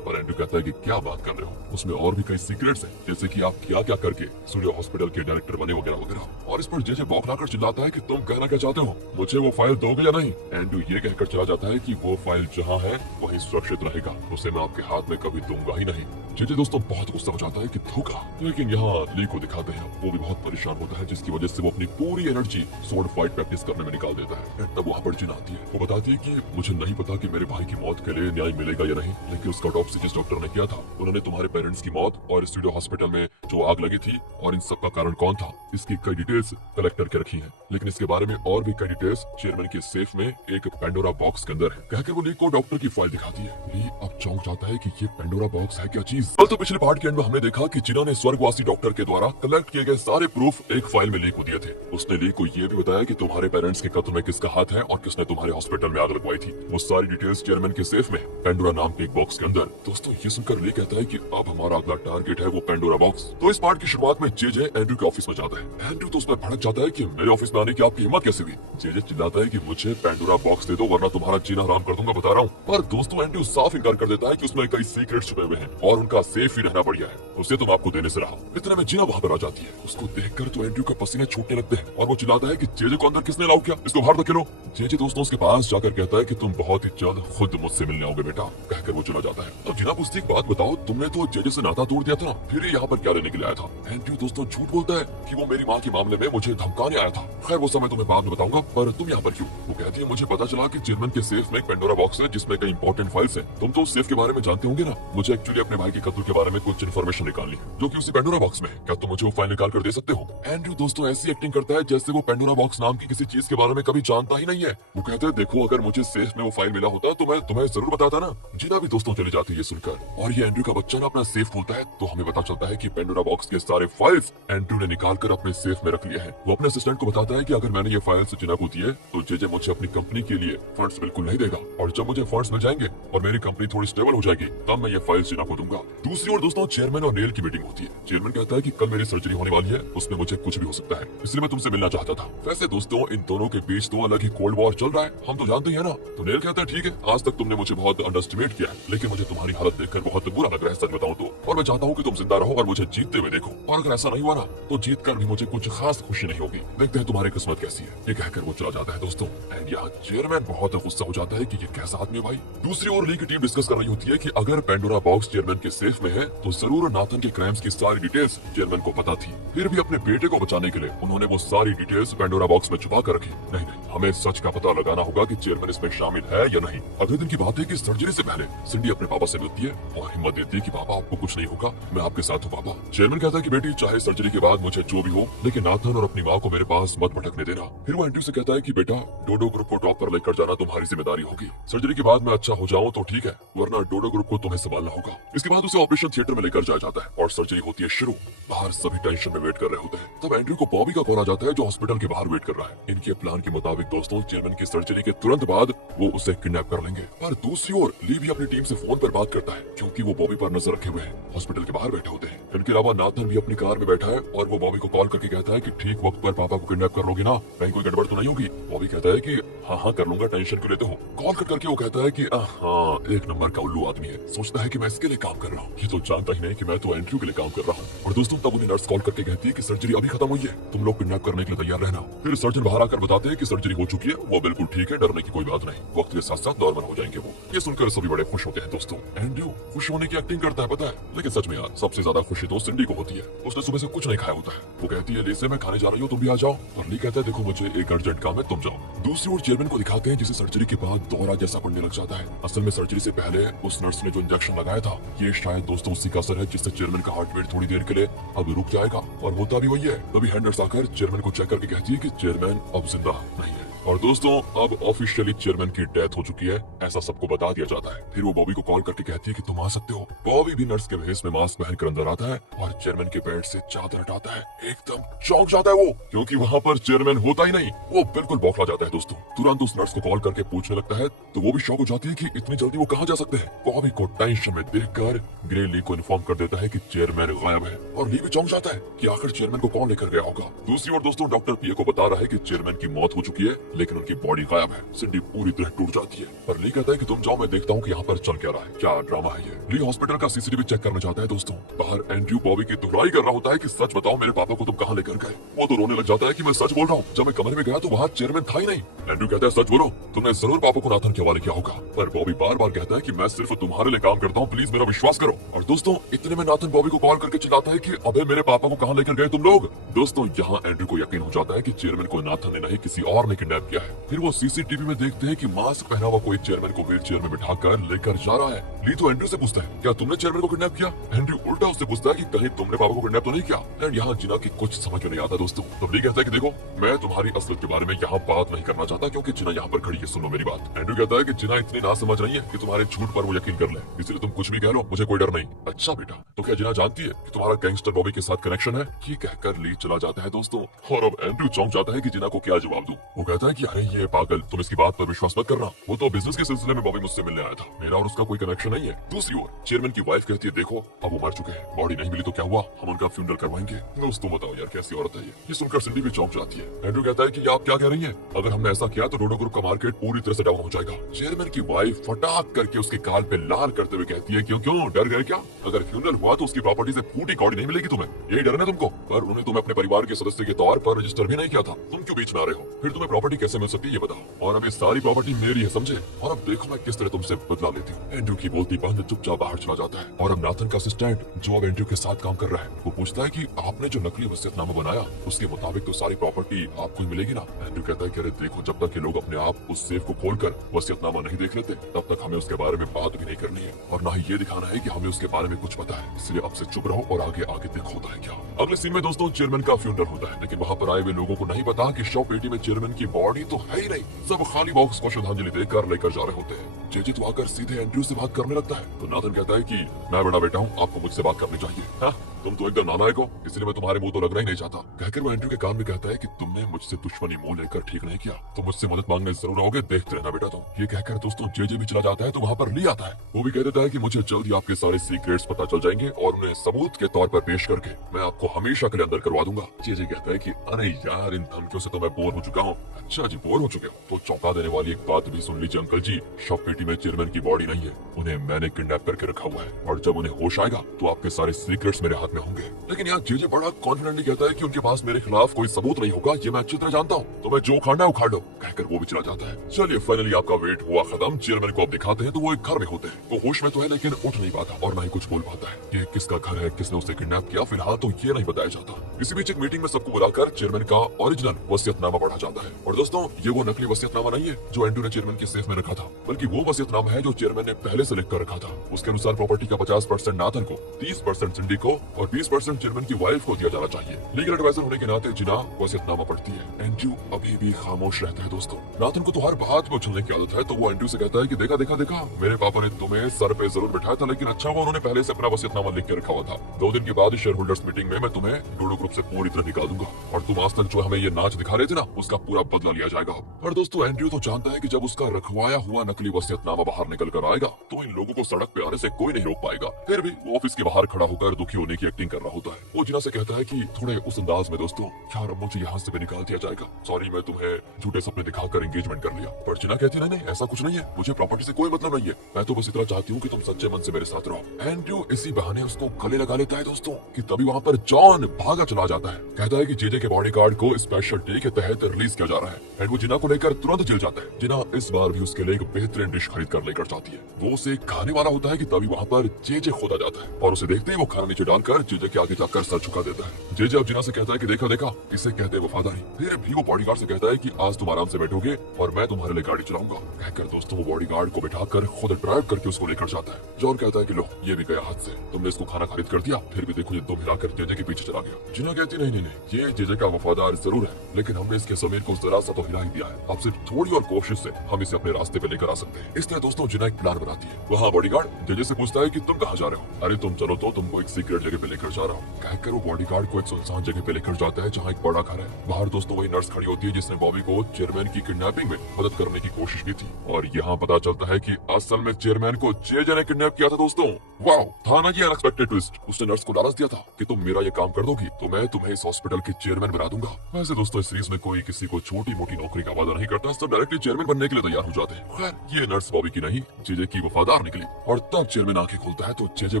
और एंड्रयू कहता है कि क्या बात कर रहे हो, उसमें और भी कई सीक्रेट्स हैं, जैसे कि आप क्या क्या करके स्टूडियो हॉस्पिटल के डायरेक्टर बने वगैरह वगैरह। और इस पर जेजे बौखलाकर चिल्लाता है कि तुम कहना क्या चाहते हो, मुझे वो फाइल दोगे या नहीं। एंड्रयू ये कहकर चला जाता है कि वो फाइल जहाँ है वहीं सुरक्षित रहेगा, उसे मैं आपके हाथ में कभी दूंगा ही नहीं। जेजे दोस्तों बहुत गुस्सा हो जाता है कि धोखा। लेकिन यहाँ ली को दिखाते हैं, वो भी बहुत परेशान होता है, जिसकी वजह से वो अपनी पूरी एनर्जी स्वॉर्ड फाइट प्रैक्टिस करने में निकाल देता है। तब वहाँ पर जिन आती है, वो बताती है कि मुझे नहीं पता कि मेरे भाई की मौत के लिए न्याय मिलेगा या नहीं, लेकिन उसका ऑटोप्सी जिस डॉक्टर ने किया था उन्होंने तुम्हारे पेरेंट्स की मौत और स्टूडियो हॉस्पिटल में जो आग लगी थी और इन सब का कारण कौन था, इसकी कई डिटेल्स कलेक्ट करके रखी हैं। लेकिन इसके बारे में और भी कई डिटेल्स चेयरमैन के सेफ में एक पेंडोरा बॉक्स के अंदर है। कहकर वो ली को डॉक्टर की फाइल दिखाती है। ली अब चौंक जाता है कि ये पेंडोरा बॉक्स है क्या चीज। कल तो पिछले पार्ट के एंड में हमने देखा कि जिना ने स्वर्गवासी डॉक्टर के द्वारा कलेक्ट किए गए सारे प्रूफ एक फाइल में ली को दिए थे। उसने ली को ये भी बताया कि तुम्हारे पेरेंट्स के कत्ल में किसका हाथ है और किसने तुम्हारे हॉस्पिटल में आग लगवाई थी। वो सारी डिटेल्स चेयरमैन के सेफ में पेंडोरा नाम के एक बॉक्स के अंदर। दोस्तों ये सुनकर ली कहता है कि अब हमारा अगला टारगेट है वो पेंडोरा बॉक्स। तो इस पार्ट की शुरुआत में जेजे एंड्रयू के ऑफिस में जाता है। एंड्रयू तो उसमें भड़क जाता है कि मेरे ऑफिस में आने की आपकी हिम्मत कैसे हुई। जेजे चिल्लाता है कि मुझे पेंडोरा बॉक्स दे दो वरना तुम्हारा जीना हराम कर दूंगा, बता रहा हूँ। पर दोस्तों एंड्रयू साफ इनकार कर देता है कि उसमें कई सीक्रेट छुपे हुए हैं और उनका सेफ ही रहना बढ़िया है, उसे तुम आपको देने से रहा। इतने में जीना वहाँ पर आ जाती है। उसको देखकर तो एंड्रयू का पसीने छूटने लगते हैं और वो चिल्लाता है कि जेजे को अंदर किसने अलाउ किया, इसको बाहर धकेलो। जेजे दोस्तों उसके पास जाकर कहता है कि तुम बहुत ही जल्द खुद मुझसे मिलने आओगे बेटा, कहकर वो चला जाता है। अब जीना पूछती एक बात बताओ, तुमने तो जेजे से नाता तोड़ दिया था, फिर यहाँ पर क्या लेने के लिए आया था। एंड्रयू दोस्तों झूठ बोलता है कि वो मेरी माँ के मामले में मुझे धमकाने आया था। खैर वो समय तुम्हें बाद में बताऊंगा, पर तुम यहाँ पर क्यों। वो कहती है मुझे पता चला कि चेयरमैन के सेफ में एक पेंडोरा बॉक्स है जिसमें कई इंपॉर्टेंट फाइल्स हैं। तुम तो उस सेफ के बारे में जानते होंगे ना। मुझे एक्चुअली अपने भाई के कत्ल के बारे में कुछ इन्फॉर्मेशन निकालनी है जो कि उसी पेंडोरा बॉक्स में है। क्या तुम मुझे वो फाइल निकाल कर दे सकते हो। एंड्रयू दोस्तों ऐसी एक्टिंग करता है जैसे वो पेंडोरा बॉक्स नाम की किसी चीज के बारे में कभी जानता ही नहीं है। वो कहते हैं देखो अगर मुझे सेफ में वो फाइल मिला होता तो मैं तुम्हें जरूर बताता ना। जीना भी दोस्तों चली जाती है ये सुनकर, और ये एंड्रयू का बच्चा ना अपना सेफ खोलता है तो हमें पता चलता है कि पेंडोरा बॉक्स के सारे फाइल्स एंड्रयू ने निकाल कर अपने सेफ में रख लिए हैं। वो अपने असिस्टेंट को बताता है कि अगर मैंने ये फाइल्स जिना को दिए तो जेजे मुझे अपनी कंपनी के लिए फंड्स बिल्कुल नहीं देगा, और जब मुझे फंड्स मिल जाएंगे और मेरी कंपनी थोड़ी स्टेबल हो जाएगी तब मैं ये फाइल्स जिना को दूंगा। दूसरी ओर दोस्तों चेयरमैन और नेल की मीटिंग होती है। चेयरमैन कहता है कि कल मेरी सर्जरी होने वाली है, उसमें मुझे कुछ भी हो सकता है, इसलिए मैं तुमसे मिलना चाहता था। वैसे दोस्तों इन दोनों के बीच तो अलग ही कोल्ड वॉर चल रहा है, हम तो जानते ही है ना। तो नेल कहता है ठीक है, आज तक तुमने मुझे बहुत अंडरएस्टिमेट किया है, लेकिन मुझे तुम्हारी हालत देखकर बहुत बुरा लग रहा है सच बताऊं तो, और मैं चाहता हूँ कि तुम जिंदा रहो और मुझे जीतते हुए देखो। और अगर ऐसा नहीं हुआ ना तो जीत कर भी मुझे कुछ खास खुशी नहीं होगी, देखते हैं तुम्हारी किस्मत कैसी है। ये कहकर वो चला जाता है दोस्तों। एंड यहाँ चेयरमैन बहुत गुस्सा हो जाता है कि ये कैसा आदमी है भाई। दूसरी ओर ली की टीम डिस्कस कर रही होती है कि अगर पेंडोरा बॉक्स चेयरमैन के सेफ में है तो जरूर नाथन के क्राइम्स की सारी डिटेल्स चेयरमैन को पता थी, फिर भी अपने बेटे को बचाने के लिए उन्होंने वो सारी डिटेल्स पेंडोरा बॉक्स में छुपा कर रखी। नहीं नहीं, हमें सच का पता लगाना होगा कि चेयरमैन इसमें शामिल है या नहीं। अगले दिन की बात है कि सर्जरी से पहले सिंडी अपने पापा से से मिलती है और हिम्मत देती है कि पापा आपको कुछ नहीं होगा, मैं आपके साथ हूँ पापा। चेयरमैन कहता है कि बेटी चाहे सर्जरी के बाद मुझे जो भी हो, लेकिन नाथन और अपनी माँ को मेरे पास मत भटकने देना। फिर वो एंड्रयू से कहता है कि बेटा डोडो ग्रुप को टॉप पर लेकर जाना तुम्हारी जिम्मेदारी होगी। सर्जरी के बाद मैं अच्छा हो जाऊँ तो ठीक है, वरना डोडो ग्रुप को तुम्हें संभालना होगा। इसके बाद उसे ऑपरेशन थिएटर में लेकर जाया जाता है और सर्जरी होती है शुरू। बाहर सभी टेंशन में वेट कर रहे होते हैं। तब एंड्रयू को बॉबी का कॉल आ जाता है जो हॉस्पिटल के बाहर वेट कर रहा है। इनके प्लान के मुताबिक दोस्तों चेयरमैन की सर्जरी के तुरंत बाद वो उसे किडनैप कर लेंगे। पर दूसरी ओर ली भी अपनी टीम से फोन पर बात करता है क्योंकि वो बॉबी पर नजर रखे हुए हैं, हॉस्पिटल के बाहर बैठे होते हैं। इनके अलावा नाथन भी अपनी कार में बैठा है और वो बॉबी को कॉल करके कहता है कि ठीक वक्त पर पापा को किडनैप कर लोगे ना, कहीं कोई गड़बड़ तो नहीं होगी। बॉबी कहता है कि हाँ कर लूंगा, टेंशन क्यों लेते हो। कॉल कट करके वो कहता है कि हाँ एक नंबर का उल्लू आदमी है, सोचता है कि मैं इसके लिए काम कर रहा हूँ, ये तो जानता ही नहीं कि मैं तो एंड्रयू के लिए काम कर रहा हूँ। और दोस्तों तब उन्हें नर्स कॉल करके कहती है कि सर्जरी अभी खत्म हुई है, तुम लोग किडनैप करने के लिए तैयार रहना। फिर सर्जन बाहर आकर बताते हैं कि सर्जरी हो चुकी है, वो बिल्कुल ठीक है, डरने की कोई बात नहीं, वक्त के साथ साथ नॉर्मल हो जाएंगे वो। ये सुनकर सभी बड़े खुश होते हैं। दोस्तों एंड्रयू खुश होने की एक्टिंग करता है पता है, लेकिन सच में यार सबसे ज्यादा खुशी तो सिंडी को होती है। उसने सुबह से कुछ नहीं खाया होता है। वो कहती है लेसे मैं खाने जा रही हूँ, तुम भी आ जाओ। और ली कहता है देखो मुझे एक अर्जेंट काम है, तुम जाओ। दूसरी ओर चेयरमैन को दिखाते हैं जिसे सर्जरी के बाद दौरा जैसा पड़ने लग जाता है। असल में सर्जरी से पहले उस नर्स ने जो इंजेक्शन लगाया था ये शायद दोस्तों उसी का असर है जिससे चेयरमैन का हार्ट बीट थोड़ी देर के लिए अब रुक जाएगा। और होता भी वही है। तभी हेड नर्स आकर चेयरमैन को चेक करके कहती है कि चेयरमैन अब जिंदा नहीं है। और दोस्तों अब ऑफिशियली चेयरमैन की डेथ हो चुकी है, ऐसा सबको बता दिया जाता है। फिर वो बॉबी को कॉल करके कहती है कि तुम आ सकते हो। बॉबी भी नर्स के भेस में मास्क पहनकर अंदर आता है और चेयरमैन के बेड से चादर हटाता है। एकदम चौंक जाता है वो, क्योंकि वहाँ पर चेयरमैन होता ही नहीं। वो बिल्कुल बौखला जाता है दोस्तों। तुरंत उस नर्स को कॉल करके पूछने लगता है तो वो भी शॉक हो जाती है कि इतनी जल्दी वो कहाँ जा सकते हैं। बॉबी को टेंशन में देखकर ग्रे ली को इन्फॉर्म कर देता है कि चेयरमैन गायब है और ली भी चौंक जाता है कि आखिर चेयरमैन को कौन लेकर गया होगा। दूसरी ओर दोस्तों डॉक्टर पीए को बता रहा है कि चेयरमैन की मौत हो चुकी है लेकिन उनकी बॉडी गायब है। सिंडी पूरी तरह टूट जाती है। पर ली कहता है कि तुम जाओ, मैं देखता हूँ कि यहाँ पर चल क्या रहा है, क्या ड्रामा है ये। ली हॉस्पिटल का सीसीटीवी चेक करना चाहता है दोस्तों। बाहर एंड्रयू बॉबी की धुलाई कर रहा होता है कि सच बताओ मेरे पापा को तुम कहाँ लेकर गए। वो तो रोने लग जाता है कि मैं सच बोल रहा हूँ, जब मैं कमरे में गया तो वहाँ चेयरमैन था ही नहीं। एंड्रयू कहता है सच बोलो, तुमने जरूर पापा को नाथन के हवाले किया होगा। पर बॉबी बार बार कहता है कि मैं सिर्फ तुम्हारे लिए काम करता हूँ, प्लीज मेरा विश्वास करो। और दोस्तों इतने में नाथन बॉबी को कॉल करके चिल्लाता है कि अबे मेरे पापा को कहाँ लेकर गए तुम लोग। दोस्तों यहाँ एंड्रयू को यकीन हो जाता है कि चेयरमैन को नाथन ने नहीं किसी और ने किडनैप किया है। फिर वो सीसीटीवी में देखते हैं कि मास्क पहना हुआ कोई चेयरमैन को व्हील चेयर में बिठाकर लेकर जा रहा है। ली तो एंड्रयू से पूछता है क्या तुमने चेयरमैन को किडनैप किया। एंड्रयू उल्टा उससे पूछता है कि कहीं तुमने पापा को किडनैप तो नहीं किया। एंड यहाँ जिना की कुछ समझ में नहीं आता दोस्तों। तो ली कहता है कि देखो मैं तुम्हारी असलियत के बारे में यहाँ बात नहीं करना चाहता क्योंकि जिना यहाँ पर खड़ी है, सुनो मेरी बात। एंड्रयू कहता है कि जिना इतनी ना समझ रही है कि तुम्हारे झूठ पर वो यकीन कर ले, इसलिए तुम कुछ भी कह लो, मुझे कोई डर नहीं। अच्छा बेटा, तो क्या जिना जानती है कि तुम्हारा गैंगस्टर बॉबी के साथ कनेक्शन है। ये कहकर ली चला जाता है दोस्तों। और अब एंड्रयू चौंक जाता है कि जिना को क्या जवाब दूं। वो कहता है कि अरे ये पागल, तुम इसकी बात पर विश्वास मत करना, वो तो बिजनेस के सिलसिले में बॉबी मुझसे मिलने आया था, मेरा और उसका कोई कनेक्शन नहीं है। दूसरी ओर चेयरमैन की वाइफ कहती है देखो अब वो मर चुके हैं, बॉडी नहीं मिली तो क्या हुआ, हम उनका फ्यूनरल करवाएंगे। दोस्तों बताओ यार कैसी औरत है ये सुनकर सिंडी भी चौंक जाती है। एंड्रयू कहता है कि आप क्या कह रही हैं, अगर हमने ऐसा किया तो डोडो ग्रुप का मार्केट पूरी तरह से डाउन हो जाएगा। चेयरमैन की वाइफ फटाक करके उसके गाल पे लाल करते हुए कहती है क्यों क्यों डर गए क्या, अगर फ्यूनरल हुआ तो उसकी प्रॉपर्टी से फूटी कौड़ी नहीं मिलेगी तुम्हें, यही डर है तुमको। पर उन्हें तुम्हें अपने परिवार के सदस्य के तौर पर रजिस्टर भी नहीं किया था, तुम क्यों बीच में आ रहे हो, फिर तुम्हें प्रॉपर्टी कैसे मिल सकती है ये बताओ। और अब ये सारी प्रॉपर्टी मेरी है समझे, और अब देखो मैं किस तरह तुमसे बदला लेती हूँ। एंड्रयू की बोलती बंद चुपचाप बाहर चला जाता है। और अब नाथन का असिस्टेंट जो अब एंड्रयू के साथ काम कर रहा है वो पूछता है कि आपने जो नकली वसीयतनामा बनाया उसके मुताबिक तो सारी प्रॉपर्टी आपको ही मिलेगी ना। एंड्रयू कहता है कि अरे देखो जब तक ये लोग अपने आप उस सेफ को खोलकर वसीयतनामा नहीं देख लेते तब तक हमें उसके बारे में बात भी नहीं करनी है और ना ही ये दिखाना है कि हमें उसके बारे में कुछ पता है, इसलिए अब से चुप रहो और आगे आगे देखो होता है क्या। अगले सीन में दोस्तों चेयरमैन का फ्यूनरल होता है, लेकिन वहाँ पर आए हुए लोगों को नहीं पता कि शव पेटी में चेयरमैन की बॉडी तो है ही नहीं, सब खाली बॉक्स को श्रद्धांजलि देकर लेकर जा रहे होते हैं। जेजे तो आकर सीधे एंड्रयू से बात करने लगता है, तो नाथन कहता है कि मैं बड़ा बेटा हूँ, आपको मुझसे बात करनी चाहिए। हाँ तुम तो एकदम नालायक हो, इसलिए मैं तुम्हारे मुंह तो लगना ही नहीं चाहता। कहकर वो एंड्रयू के कान में कहता है कि तुमने मुझसे दुश्मनी मुंह लेकर ठीक नहीं किया, तो मुझसे मदद मांगने जरूर आओगे, देखते रहना बेटा तुम। ये कहकर दोस्तों जेजे भी चला जाता है तो वहाँ पर ली आता है। वो भी कह देता है कि मुझे जल्दी आपके सारे सीक्रेट्स पता चल जाएंगे और उन्हें सबूत के तौर पर पेश करके मैं आपको हमेशा के लिए अंदर करवा दूंगा। जेजे कहता है कि अरे यार इन धमकियों से तो मैं बोर हो चुका हूँ। अच्छा जी बोर हो चुके हो, तो चौंका देने वाली एक बात भी सुन लीजिए अंकल जी, शव पेटी में चेयरमैन की बॉडी नहीं है, उन्हें मैंने किडनैप करके रखा हुआ है और जब उन्हें होश आएगा तो आपके सारे सीक्रेट्स मेरे हाथ में होंगे। लेकिन यहाँ जेजे बड़ा कॉन्फिडेंटली कहता है कि उनके पास मेरे खिलाफ कोई सबूत नहीं होगा, ये मैं अच्छी तरह जानता हूँ, तो मैं जो उखाड़ना है उखाड़ लो। कहकर वो भी चला जाता है। चलिए फाइनली आपका वेट हुआ खत्म, चेयरमैन को अब दिखाते हैं तो वो एक घर में होते हैं। वो होश में तो है लेकिन उठ नहीं पाता और ना ही कुछ बोल पाता है। ये किसका घर है, किसने उसे किडनैप किया फिलहाल तो ये नहीं बताया जाता। इसी बीच एक मीटिंग में सबको बुलाकर चेयरमैन का ओरिजिनल वसीयतनामा पढ़ा जाता है और दोस्तों ये वो नकली वसीयतनामा नहीं है जो एंड्रू ने चेयरमैन के सेफ में रखा था, बल्कि वो वसीयतनामा है जो चेयरमैन ने पहले से लिख कर रखा था। उसके अनुसार प्रॉपर्टी का 50% नाथन को, 30% सिंडी को और 20% चेयरमैन की वाइफ को दिया जाना चाहिए। लीगल एडवाइजर होने के नाते जिना वसीयतनामा पढ़ती है। एंड्रू अभी भी खामोश रहता है दोस्तों। नाथन को तो हर बात में उछलने की आदत है, तो वो एंड्रू से कहता है कि देखा देखा देखा, मेरे पापा ने तुम्हें सर पे जरूर बिठाया था, लेकिन अच्छा हुआ उन्होंने पहले से अपना वसीयतनामा लिख के रखा हुआ था। 2 दिन के बाद शेयर होल्डर्स मीटिंग में मैं तुम्हें लूडो ग्रुप से पूरी तरह निकाल दूंगा और तुम आज तक जो हमें ये नाच दिखा रहे थे ना, उसका पूरा बदला लिया जाएगा। और दोस्तों एंड्रू तो जानता है कि जब उसका रखवाया हुआ नकली वसीयतनामा बाहर निकल कर आएगा तो इन लोगों को सड़क पे आने से कोई नहीं रोक पाएगा। फिर भी वो ऑफिस के बाहर खड़ा होकर दुखी होने की एक्टिंग कर रहा होता है। वो जिना से कहता है कि थोड़े उस अंदाज में, दोस्तों यार अब मुझे यहाँ से भी निकाल दिया जाएगा, सॉरी मैं तुम्हें झूठे सपने दिखाकर एंगेजमेंट कर लिया। पर जिना कहती नहीं ऐसा कुछ नहीं है, मुझे प्रॉपर्टी से कोई मतलब नहीं है, मैं तो बस इतना चाहती हूँ कि तुम सच्चे मन से मेरे साथ रहो। एंड्रू इसी बहाने उसको गले लगा लेता है दोस्तों कि तभी वहाँ पर जॉन भागा चला जाता है। कहता है कि जेजे के बॉडीगार्ड को स्पेशल डे के तहत रिलीज किया जा रहा है। एंड्रू जिना को लेकर तुरंत जेल जाता है। जिना इस बार भी उसके लिए एक बेहतरीन डिश खरीद कर लेकर जाती है। वो उसे खाने वाला होता है कि तभी वहाँ पर जेजे खोदा जाता है और उसे देखते ही वो खाना नीचे डालकर जेजे के आगे जाकर सर झुका देता है। जेजे अब जिना से कहता है कि देखा देखा, इसे कहते हैं वफादारी। फिर भी वो बॉडीगार्ड से कहता है कि आज तुम आराम से बैठोगे और मैं तुम्हारे लिए गाड़ी चलाऊंगा। कहकर दोस्तों वो बॉडीगार्ड को बिठाकर खुद ड्राइव करके उसको लेकर जाता है। जॉन कहता है कि लो ये भी गया हाथ से, तुमने इसको खाना खरीद कर दिया, फिर भी देखो ये दम हिलाकर जेजे के पीछे चला गया। जिना कहती नहीं, ये जेजे का वफादार जरूर है, लेकिन हमने इसके जमीर को जरा सा तो हिला ही दिया है, अब सिर्फ थोड़ी और कोशिश से हम इसे अपने रास्ते पे लेकर आ सकते हैं। इस तरह दोस्तों जिना एक प्लान बनाती है। वहाँ बॉडीगार्ड जेजे से पूछता है कि तुम कहाँ जा रहे हो? अरे तुम चलो तो तुमको एक सीक्रेट जगह पे लेकर जा रहा हूँ। कहकर वो बॉडीगार्ड को एक सुनसान जगह पे लेकर जाता है जहाँ एक बड़ा घर है। बाहर दोस्तों वही नर्स खड़ी होती है जिसने बॉबी को चेयरमैन की किडनैपिंग में मदद करने की कोशिश की थी और यहाँ पता चलता है कि असल में चेयरमैन को जेजे ने किडनैप किया था दोस्तों। वाओ, था ना ये अनएक्सपेक्टेड ट्विस्ट। उसने नर्स को लालच दिया था कि तुम मेरा ये काम कर दोगी तो मैं तुम्हें इस हॉस्पिटल के चेयरमैन बना दूंगा। वैसे दोस्तों इस सीरीज में कोई किसी को छोटी मोटी नौकरी का वादा नहीं करता, सब डायरेक्टली चेयरमैन बनने के लिए तैयार हो जाते हैं। खैर ये नर्स बॉबी की नहीं, जेजे की वफादार निकली और तब चेयरमैन आंखें खोलता है तो जेजे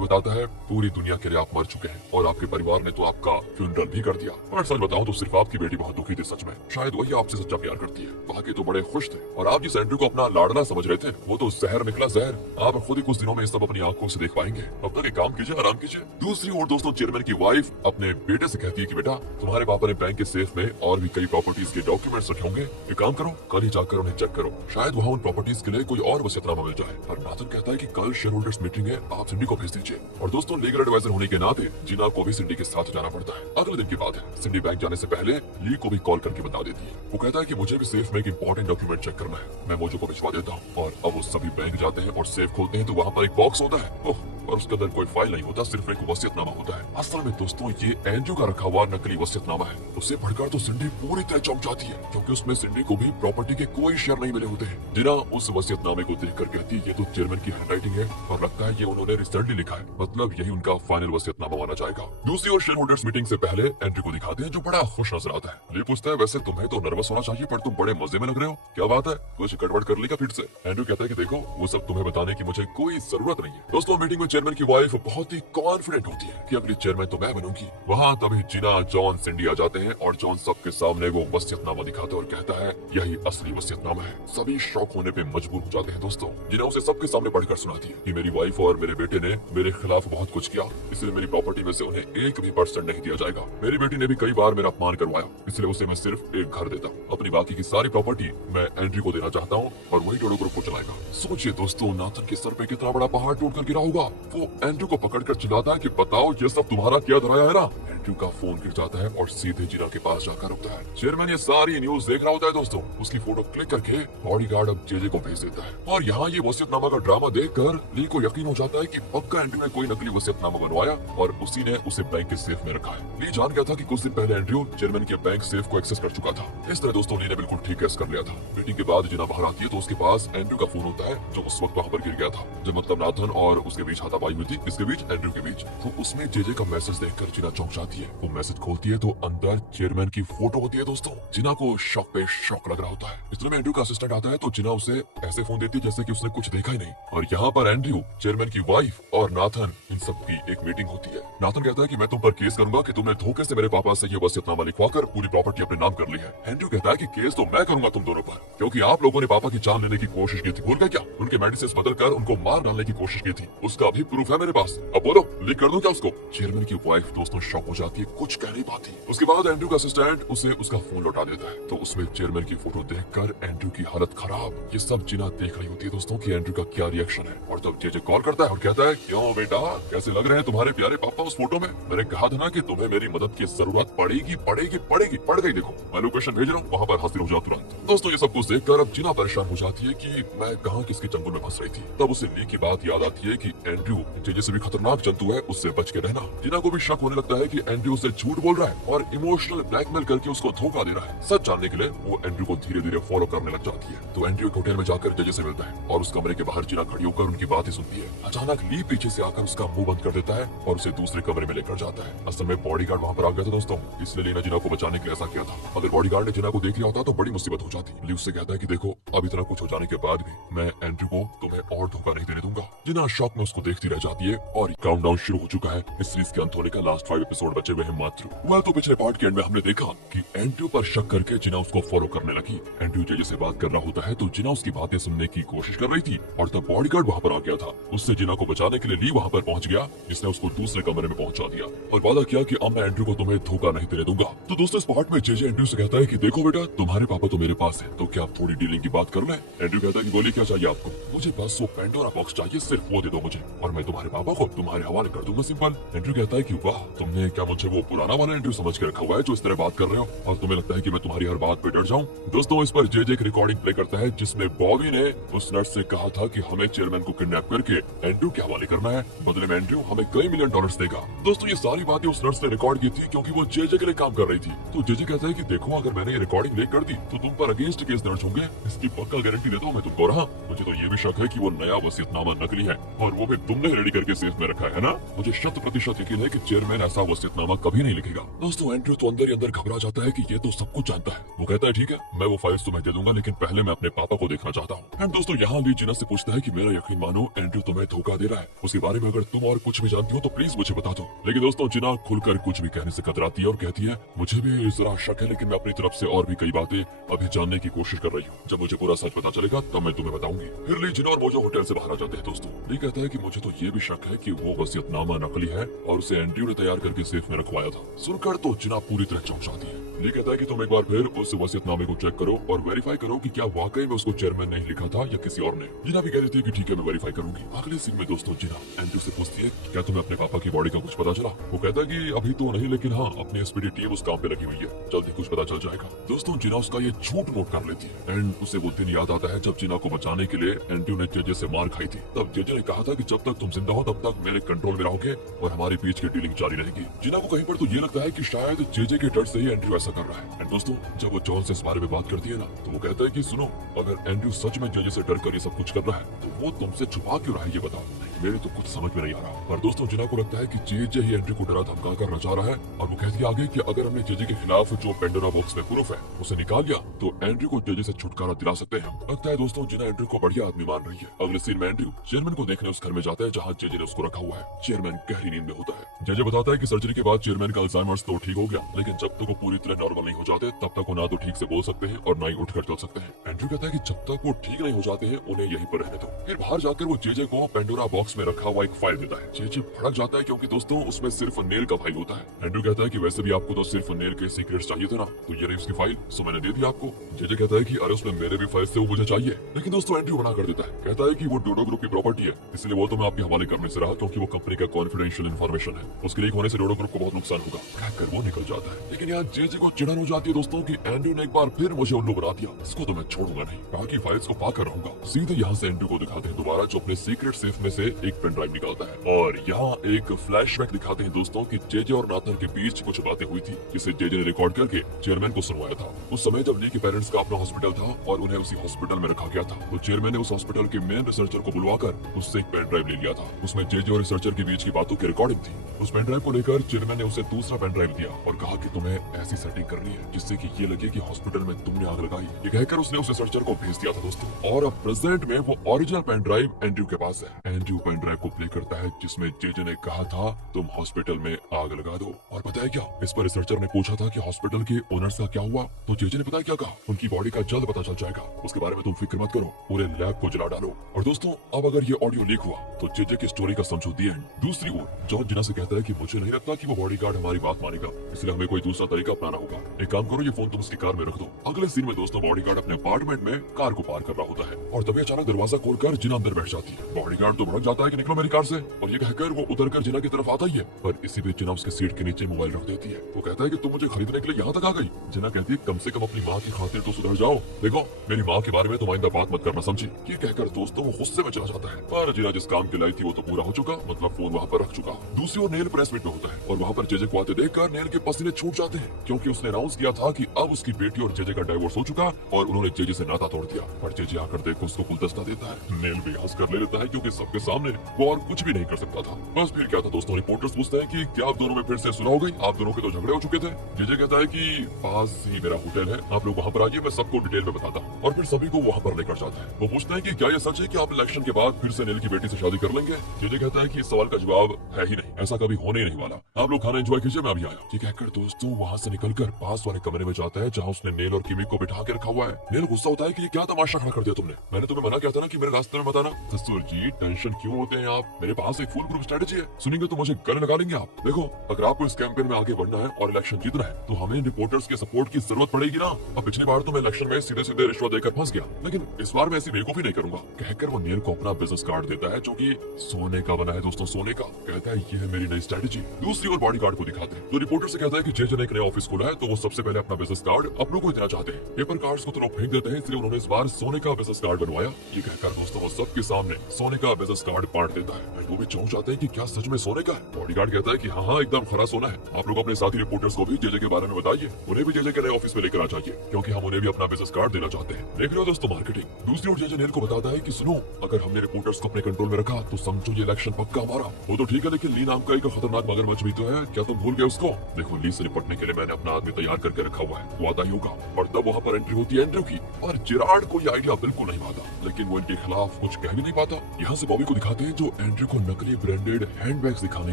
बताता है पूरी दुनिया के लिए आप मर चुके हैं और आपके परिवार ने तो आपका फ्यूनरल भी कर दिया। और सच बताऊं तो सिर्फ आपकी बेटी बहुत दुखी थी, सच में शायद वही आपसे सच्चा प्यार करती है। बाकी तो बड़े खुश थे और आप जिस एंड्रू को अपना लाडला समझ रहे थे वो तो जहर निकला जहर। आप खुद ही कुछ दिनों में सब अपनी आंखों से देख पाएंगे। अब तक एक काम कीजिए, आराम कीजिए। दूसरी ओर दोस्तों चेयरमैन की वाइफ अपने बेटे से कहती है कि बेटा तुम्हारे पापा ने बैंक के सेफ में और भी कई प्रॉपर्टीज के डॉक्यूमेंट्स रखे होंगे, एक काम करो कल ही जाकर उन्हें चेक करो, शायद वहाँ उन प्रॉपर्टीज के लिए कोई और वसीयतनामा मिल जाए। और नाथन कहता है कि कल शेयर होल्डर्स मीटिंग है, आप सिंडी को भेज दीजिए। और दोस्तों लीगल एडवाइजर होने के नाते जिना को भी सिंडी के साथ जाना पड़ता है। अगले दिन की बात है, सिंडी बैंक जाने से पहले ली को भी कॉल करके बता देती है। वो कहता है कि मुझे भी सेफ में एक इंपॉर्टेंट डॉक्यूमेंट चेक करना है, मैं मोजो को भिजवा देता हूँ। और अब वो सभी बैंक जाते हैं और सेफ खोलते हैं तो वहाँ पर एक बॉक्स होता है और उसके अंदर कोई फाइल नहीं होता, सिर्फ एक वसीयतनामा होता है। असल में दोस्तों ये एंड्रू का रखा हुआ नकली वसीयतनामा है। उसे पढ़कर तो सिंडी पूरी तरह चौंक जाती है क्योंकि उसमें सिंडी को भी प्रॉपर्टी के कोई शेयर नहीं मिले होते हैं। जिना उस वसीयतनामे को देखकर कहती है ये तो चेयरमैन की हैंडराइटिंग है और लगता है ये उन्होंने रिसेंटली लिखा है, मतलब यही उनका फाइनल वसीयतनामा माना जाएगा। दूसरी ओर शेयर होल्डर्स मीटिंग से पहले एंड्रू को दिखाते हैं जो बड़ा खुश नजर आता है। ये पूछता है वैसे तुम्हें तो नर्वस होना चाहिए पर तुम बड़े मजे में लग रहे हो, क्या बात है, कुछ गड़बड़ कर ली क्या फिर से? एंड्रू कहता है कि देखो वो सब तुम्हें बताने की मुझे कोई जरूरत नहीं है। दोस्तों मीटिंग में चेयरमैन की वाइफ बहुत ही कॉन्फिडेंट होती है कि अगली चेयरमैन तो मैं बनूंगी। वहाँ तभी जिना, जॉन, सिंडी आ जाते हैं और जॉन सबके सामने वो वसीयतनामा दिखाता है और कहता है यही असली वसीयतनामा है। सभी शौक होने पे मजबूर हो जाते हैं दोस्तों। जिना उसे सबके सामने पढ़कर सुनाती है कि मेरी वाइफ और मेरे बेटे ने मेरे खिलाफ बहुत कुछ किया, इसलिए मेरी प्रॉपर्टी में से उन्हें 1% नहीं दिया जाएगा। मेरी बेटी ने भी कई बार मेरा अपमान करवाया, इसलिए उसे मैं सिर्फ एक घर देता हूँ। अपनी बाकी की सारी प्रॉपर्टी मैं एंड्रू को देना चाहता हूँ और वही डोडो ग्रुप को चलाएगा। सोचिए दोस्तों नाथन के सर पे कितना बड़ा पहाड़ टूटकर गिरा होगा। वो एंड्रू को पकड़कर चिल्लाता है कि बताओ ये सब तुम्हारा क्या धराया है ना। एंड्रू का फोन गिर जाता है और सीधे जिना के पास जाकर रुकता है। चेयरमैन ये सारी न्यूज देख रहा होता है दोस्तों। उसकी फोटो क्लिक करके बॉडीगार्ड अब जेजे को भेज देता है और यहाँ ये वसीयतनामा का ड्रामा देखकर ली को यकीन हो जाता है कि पक्का एंड्रू ने कोई नकली वसीयतनामा बनवाया और उसी ने उसे बैंक के सेफ में रखा है। ली जान गया था कि कुछ दिन पहले एंड्रू चेयरमैन के बैंक सेफ को एक्सेस कर चुका था। इस तरह दोस्तों ली ने बिल्कुल ठीक गेस कर लिया था। मीटिंग के बाद जिना बाहर आती है तो उसके पास एंड्रू का फोन होता है जो उस वक्त वहाँ पर गिर गया था, जो मतलब नाथन और उसके बीच हाथापाई हुई थी, इसके बीच एंड्रू के बीच। तो उसमें जेजे का मैसेज देखकर जिना चौंक जाती है। वो मैसेज खोलती है तो अंदर चेयरमैन की फोटो होती है दोस्तों। जिना को शॉक पे शॉक लग रहा होता है। इस तरह में एंड्रू का असिस्टेंट आता है तो जिना उसे ऐसे फोन देती है जैसे कि उसने कुछ देखा ही नहीं। और यहाँ पर एंड्रू, चेयरमैन की वाइफ और नाथन, इन सब की एक मीटिंग होती है। नाथन कहता है कि मैं तुम पर केस करूंगा कि तुमने धोखे से मेरे पापा से ये वसीयतनामा लिखवाकर पूरी प्रॉपर्टी अपने नाम कर ली है। एंड्रू कहता है कि केस तो मैं करूंगा तुम दोनों पर, क्योंकि आप लोगों ने पापा की जान लेने की कोशिश की थी, भूल गए क्या? उनके मेडिसिन बदलकर उनको मार डालने की कोशिश की थी, उसका भी प्रूफ है मेरे पास। अब बोलो लीक कर दूं क्या उसको? चेयरमैन की वाइफ दोस्तों शॉक हो जाती है, कुछ कह नहीं पाती। उसके बाद एंड्रू का असिस्टेंट उसे उसका फोन लौटा देता है तो उसमें चेयरमैन की फोटो देखकर एंड्रयू की हालत खराब। ये सब जिना देख रही होती है दोस्तों कि एंड्रयू का क्या रिएक्शन है। और तब जेजे कॉल करता है और कहता है, क्यों बेटा, कैसे लग रहे हैं तुम्हारे प्यारे पापा उस फोटो में? मैंने कहा था ना कि तुम्हें मेरी मदद की जरूरत पड़ेगी पड़ेगी पड़ेगी। पड़ गई, देखो मैं लोकेशन भेज रहा हूँ, वहाँ पर हाजिर हो जाओ तुरंत। दोस्तों ये सब कुछ देखकर अब जिना परेशान हो जाती है कि मैं कहाँ किसके चंगुल में फंस रही थी। तब उसे ली की बात याद आती है कि एंड्रयू जेजे से भी खतरनाक जंतु है, उससे बच के रहना। जिना को भी शक होने लगता है कि एंड्रयू से झूठ बोल रहा है और इमोशनल ब्लैकमेल करके उसको धोखा दे रहा है। सच जानने के लिए वो एंड्रयू को धीरे धीरे फॉलो करने लग जाती है। तो एंड्रयू होटल में जाकर जेजे से मिलता है और उस कमरे के बाहर जिना खड़ी होकर उनकी बातें सुनती है। अचानक ली पीछे से आकर उसका मुंह बंद कर देता है और उसे दूसरे कमरे में लेकर जाता है। असल में बॉडीगार्ड वहाँ पर आ गया था दोस्तों, इसलिए ली ने जिना को बचाने के लिए ऐसा किया था। अगर बॉडीगार्ड ने जिना को देख लिया होता तो बड़ी मुसीबत हो जाती। ली उससे कहता है कि देखो, अब इतना कुछ हो जाने के बाद भी मैं एंड्रयू को तुम्हें और धोखा नहीं देने दूंगा। जिना शॉक में उसको देखती रह जाती है और काउंटडाउन शुरू हो चुका है। इस सीरीज के अंत होने का लास्ट 5 एपिसोड बचे हुए हैं मात्र। वह तो पिछले पार्ट के एंड में हमने देखा कि एंड्रयू पर शक करके जिना उसको फॉलो करने लगी। एंड्रयू जेजे से बात कर रहा होता है तो जिना उसकी बातें सुनने की कोशिश कर रही थी और तब बॉडीगार्ड वहाँ पर आ गया था। उससे जिना को बचाने के लिए ली वहाँ पर पहुँच गया, जिसने उसको दूसरे कमरे में पहुंचा दिया और वादा किया कि अब मैं एंड्रयू को तुम्हें धोखा नहीं देने दूंगा। तो दोस्तों इस पार्ट में जेजे एंड्रयू से कहता है कि देखो बेटा, तुम्हारे पापा तो मेरे पास है, तो क्या आप थोड़ी डीलिंग की बात कर लें? एंड्रयू कहता है कि बोलिए क्या चाहिए आपको? मुझे बस वो पेंडोरा बॉक्स चाहिए, सिर्फ वो दे दो मुझे और मैं तुम्हारे पापा को तुम्हारे हवाले कर दूंगा, सिंपल। एंड्रयू कहता है कि वाह, तुमने क्या मुझे वो पुराना वाला एंड्रयू समझ के रखा हुआ है जो इस तरह बात कर रहे हो और तुम्हें लगता है कि मैं तुम्हारी हर बात पे डर जाऊं? दोस्तों इस पर जेजे एक रिकॉर्डिंग प्ले करता है जिसमें बॉबी ने उस नर्स से कहा था कि हमें चेयरमैन को किडनैप करके एंड्रयू के हवाले करना है, बदले में एंड्रयू हमें कई मिलियन डॉलर्स देगा। दोस्तों ये सारी बातें उस नर्स ने रिकॉर्ड की थी क्योंकि वो जेजे के लिए काम कर रही थी। तो जेजे कहता है कि देखो, अगर मैंने ये रिकॉर्डिंग लेक कर दी तो तुम पर अगेंस्ट केस दर्ज होंगे, इसकी पक्का गारंटी देता हूँ मैं तुमको। रहा मुझे तो ये भी शक है कि वो नया वसीयतनामा नकली है और वो भी तुमने रेडी करके सेफ में रखा है ना? मुझे 100% यकीन है कि चेयरमैन ऐसा वसीयतनामा कभी नहीं लिखेगा। दोस्तों एंड्रयू तो अंदर ही अंदर घबरा जाता है कि ये तो सब कुछ जानता है। वो कहता है ठीक है, मैं वो फाइल्स तुम्हें दे दूंगा, लेकिन पहले मैं अपने पापा को देखना चाहता हूँ। एंड दोस्तों यहाँ ली जिना से पूछता है कि मेरा यकीन मानो, एंड्रयू तुम्हें धोखा दे रहा है, उसके बारे में अगर तुम और कुछ भी जानती हो तो प्लीज मुझे बता दो। लेकिन दोस्तों जिना खुलकर कुछ भी कहने से कतराती है और कहती है मुझे भी जरा शक है, लेकिन मैं अपनी तरफ से और भी कई बातें अभी जानने की कोशिश कर रही हूँ। जब मुझे पूरा सच पता चलेगा तब मैं तुम्हें बताऊंगी। फिर ली जिना और मोजो होटल से बाहर आ जाते हैं। दोस्तों ली कहता है कि मुझे तो ये भी शक है कि वो वसीयतनामा नकली है और उसे एंड्रयू ने तैयार करके सेफ में रखवाया था। सुनकर तो जिना पूरी तरह चौंक जाती है। ली कहता है कि तुम एक बार फिर उस वसीयतनामे को चेक करो और वेरीफाई करो कि क्या वाकई में उसको चेयरमैन ने लिखा था या किसी और ने। जिना भी कह रही थी कि ठीक है मैं वेरीफाई करूंगी। अगले सीन में दोस्तों जिना एंड्रयू से पूछती है क्या तुम्हें अपने पापा की बॉडी का कुछ पता चला? वो कहता है कि अभी तो नहीं, लेकिन हाँ अपनी एसपीडी टीम उस काम पे लगी हुई है, जल्दी कुछ पता चल जाएगा। दोस्तों जिना उसका ये झूठ नोट कर लेती है एंड उसे वो दिन याद आता है जब जिना को बचाने के लिए एंड्रयू ने जेजे से मार खाई थी। तब जेजे ने कहा था कि जब तक तुम जिंदा हो तब तक मेरे कंट्रोल में रहोगे और हमारे बीच की डीलिंग जारी रहेगी। जिना को कहीं पर तो ये लगता है कि शायद जेजे के डर से ही एंड्रयू ऐसा कर रहा है। एंड दोस्तों जब वो जॉन से इस बारे में बात करती है ना, तो वो कहता है कि सुनो, अगर एंड्रयू सच में जेजे से डर कर ये सब कुछ कर रहा है तो वो तुमसे छुपा क्यों रहा है, ये बताओ। मेरे तो कुछ समझ में नहीं आ रहा। पर दोस्तों जिना को लगता है कि जेजे ही एंड्रयू को डरा धमका कर नचा रहा है और वो कहती है आगे कि अगर हमने जेजे के खिलाफ जो पेंडोरा बॉक्स में प्रूफ है उसे निकाल लिया तो एंड्रयू को जेजे से छुटकारा दिला सकते हैं। लगता है दोस्तों जिना एंड्रयू को बढ़िया आदमी मान रही है। अगले सीन में एंड्रयू चेयरमैन को देखने उस घर में जाता है जहाँ जेजे ने उसको रखा हुआ है। चेयरमैन गहरी नींद में होता है। जेजे बताता है कि सर्जरी के बाद चेयरमैन का अल्जाइमर्स तो ठीक हो गया, लेकिन जब तक वो पूरी तरह नॉर्मल नहीं हो जाते तब तक वो ना तो ठीक से बोल सकते हैं और ना ही उठकर चल सकते हैं। एंड्रयू कहता है कि जब तक वो ठीक नहीं हो जाते हैं उन्हें यहीं पर रहने दो। फिर बाहर जाकर वो जेजे को पेंडोरा बॉक्स में रखा हुआ एक फाइल देता है। जेजे भड़क जाता है क्योंकि दोस्तों उसमें सिर्फ नेल का फाइल होता है। एंड्रयू कहता है कि वैसे भी आपको तो सिर्फ नेल के सीक्रेट्स चाहिए थे ना, तो ये रही उसकी फाइल, सो मैंने दे दिया आपको। जेजे कहता है कि अरे उसमें मेरे भी फाइल थे, वो मुझे चाहिए। लेकिन दोस्तों एंड्रयू मना कर देता है, कहता है कि वो डोडो ग्रुप की प्रॉपर्टी है, इसलिए वो तो मैं आपके हवाले करने से रहा क्योंकि वो कंपनी का कॉन्फिडेंशियल इन्फॉर्मेशन है, उसके लीक होने से डोडो ग्रुप को बहुत नुकसान होगा। कहकर वो निकल जाता है। लेकिन यहाँ जेजे को चिढ़न हो जाती है दोस्तों कि एंड्रयू ने एक बार फिर मुझे उल्लू बना दिया, इसको तो मैं छोड़ूंगा नहीं, बाकी फाइल्स को पाकर रहूंगा। सीधे यहाँ से एंड्रयू को दिखाते हैं दोबारा जो अपने सीक्रेट सेफ में से एक पेन ड्राइव निकालता है और यहाँ एक फ्लैशबैक दिखाते हैं दोस्तों कि जेजे और नाथन के बीच कुछ बातें हुई थी जिसे जेजे ने रिकॉर्ड करके चेयरमैन को सुनवाया था। उस समय जब ली के पेरेंट्स का अपना हॉस्पिटल था और उन्हें उसी हॉस्पिटल में रखा गया था, तो चेयरमैन ने उस हॉस्पिटल के मेन रिसर्चर को बुलवाकर उससे एक पेन ड्राइव ले लिया था। उसमें जेजे और रिसर्चर के बीच की बातों की रिकॉर्डिंग थी। उस पेन ड्राइव को लेकर चेयरमैन ने उसे दूसरा पेन ड्राइव दिया और कहा कि तुम्हें ऐसी सेटिंग करनी है जिससे कि ये लगे कि हॉस्पिटल में तुमने आग लगाई। ये कहकर उसने उस रिसर्चर को भेज दिया था दोस्तों और अब प्रेजेंट में वो ओरिजिनल पेन ड्राइव एंड्रयू के पास है। एंड्रयू पेन ड्राइव को प्ले करता है जिसमें जेजे ने कहा था तुम हॉस्पिटल में आग लगा दो। और पता है क्या, इस पर रिसर्चर ने पूछा था कि हॉस्पिटल के ओनर्स का क्या हुआ, तो जेजे ने पता है क्या कहा, उनकी बॉडी का जल्द पता चल जाएगा, उसके बारे में तुम फिक्र मत करो, पूरे लैब को जला डालो। और दोस्तों अब अगर ये ऑडियो लीक हुआ तो जेजे की स्टोरी का समझो दी एंड। दूसरी ओर जॉन जिना से कहता है कि मुझे नहीं लगता कि वो बॉडीगार्ड हमारी बात मानेगा, इसलिए हमें कोई दूसरा तरीका अपनाना होगा। एक काम करो, ये फोन तुम उसकी कार में रख दो। अगले सीन में दोस्तों बॉडीगार्ड अपने अपार्टमेंट में कार को पार कर रहा होता है और तभी अचानक दरवाजा खोलकर जिना अंदर बैठ जाती है। बॉडीगार्ड तो भड़क जाता है कि निकलो मेरी कार से, और ये कहकर वो उतरकर जिना की तरफ आता ही है, पर इसी बीच जिना उसके सीट के नीचे मोबाइल रख देती है। वो कहता है कि तुम मुझे खरीदने के लिए यहाँ तक आ गई। जिना कहती है कम से कम अपनी माँ की खातिर तो सुधर जाओ, देखो मेरी माँ के बारे में तुम आइंदा बात मत करना, समझी। ये कहकर दोस्तों वो गुस्से में चला जाता है, पर जिना जिस काम के लाई थी वो तो पूरा हो चुका, मतलब फोन वहाँ पर रख चुका। दूसरी ओर नेल प्रेस मीट में होता है और वहाँ पर जेजे को आते देखकर नेल के पसीने छूट जाते हैं, क्योंकि उसने अनाउंस किया था कि अब उसकी बेटी और जेजे का डाइवोर्स हो चुका और उन्होंने जेजे से नाता तोड़ दिया। पर जेजे आकर देखो उसको गुलदस्ता देता है। नेल भी हंस कर ले लेता है क्योंकि सबके सामने वो और कुछ भी नहीं कर सकता था। बस फिर क्या था दोस्तों, रिपोर्टर्स पूछते हैं कि क्या आप दोनों में फिर से सुलह हो गई, आप दोनों के तो झगड़े हो चुके थे। जेजे कहता है कि पास ही मेरा होटल है, आप लोग वहाँ पर आइए, मैं सबको डिटेल में बताता हूँ। और फिर सभी को वहाँ पर लेकर जाता है। वो पूछते हैं कि क्या ये सच है कि आप इलेक्शन के बाद फिर से नेल की बेटी से शादी कर लेंगे। जेजे कहता है कि इस सवाल का जवाब है ही नहीं, ऐसा कभी होने ही नहीं वाला, आप लोग खाना एंजॉय कीजिए, मैं अभी आया। ये कहकर दोस्तों वहाँ से निकलकर पास वाले कमरे में जाता है जहाँ उसने नेल और किमी को बिठा के रखा हुआ है। नेल गुस्सा होता है कि ये क्या तमाशा खड़ा कर दिया तुमने, मैंने तुम्हें मना किया था ना कि मेरे रास्ते में मत आना। ससुर जी टेंशन क्यों होते हैं आप, मेरे पास एक फुल प्रूफ स्ट्रेटेजी है, सुनेंगे तो मुझे गले लगा लेंगे आप। देखो अगर आपको इस कैंपेन में आगे बढ़ना है और इलेक्शन जीतना है तो हमें रिपोर्टर्स के सपोर्ट की जरूरत पड़ेगी ना। अब पिछली बार तो मैं इलेक्शन में सीधे सीधे रिश्वत देकर फंस गया, लेकिन इस बार मैं ऐसी बेवकूफी नहीं करूंगा। कहकर वो नेल को अपना बिजनेस कार्ड देता है जो कि सोने का बना है दोस्तों, सोने का। कहता है ये है मेरी नई स्ट्रेटेजी। दूसरी ओर बॉडीगार्ड को दिखाते हैं तो रिपोर्टर से कहता है कि जेजे ने एक नया ऑफिस खोला है तो वो सबसे पहले अपना बिजनेस कार्ड अपनों को देना चाहते हैं। पेपर कार्ड्स को तो लोग फेंक देते हैं, इसलिए उन्होंने इस बार सोने का बिजनेस कार्ड बनवाया। ये कहकर दोस्तों वो सबके सामने सोने का बिजनेस कार्ड बांट देता है। वो भी चौंक जाते हैं कि क्या सच में सोने का है। बॉडीगार्ड कहता है कि हाँ हाँ एकदम खरा सोना है, आप लोग अपने साथी रिपोर्टर्स को भी जेजे के बारे में बताइए, उन्हें भी जेजे के नए ऑफिस में लेकर आ जाइए, क्योंकि हम उन्हें भी अपना बिजनेस कार्ड देना चाहते हैं। देख लो दोस्तों मार्केटिंग। दूसरी ओर जेजे नेल को बताता है कि सुनो अगर हमने रिपोर्टर्स को अपने कंट्रोल में रखा तो समझो ये इलेक्शन पक्का हमारा। वो तो ठीक है लेकिन ली नाम का एक खतरनाक मगरमच्छ भी तो है, क्या तुम भूल गए उसको। देखो ली से निपटने के लिए मैंने अपना आदमी तैयार करके रखा हुआ है, वो आता ही होगा। और तब वहाँ पर एंट्री होती है एंड्रयू की, और जेरार्ड को ये आइडिया बिल्कुल नहीं भाता, लेकिन वो इनके खिलाफ कुछ कह भी नहीं पाता। यहाँ से बॉबी को दिखाते हैं जो एंड्रयू को नकली ब्रांडेड हैंडबैग्स दिखाने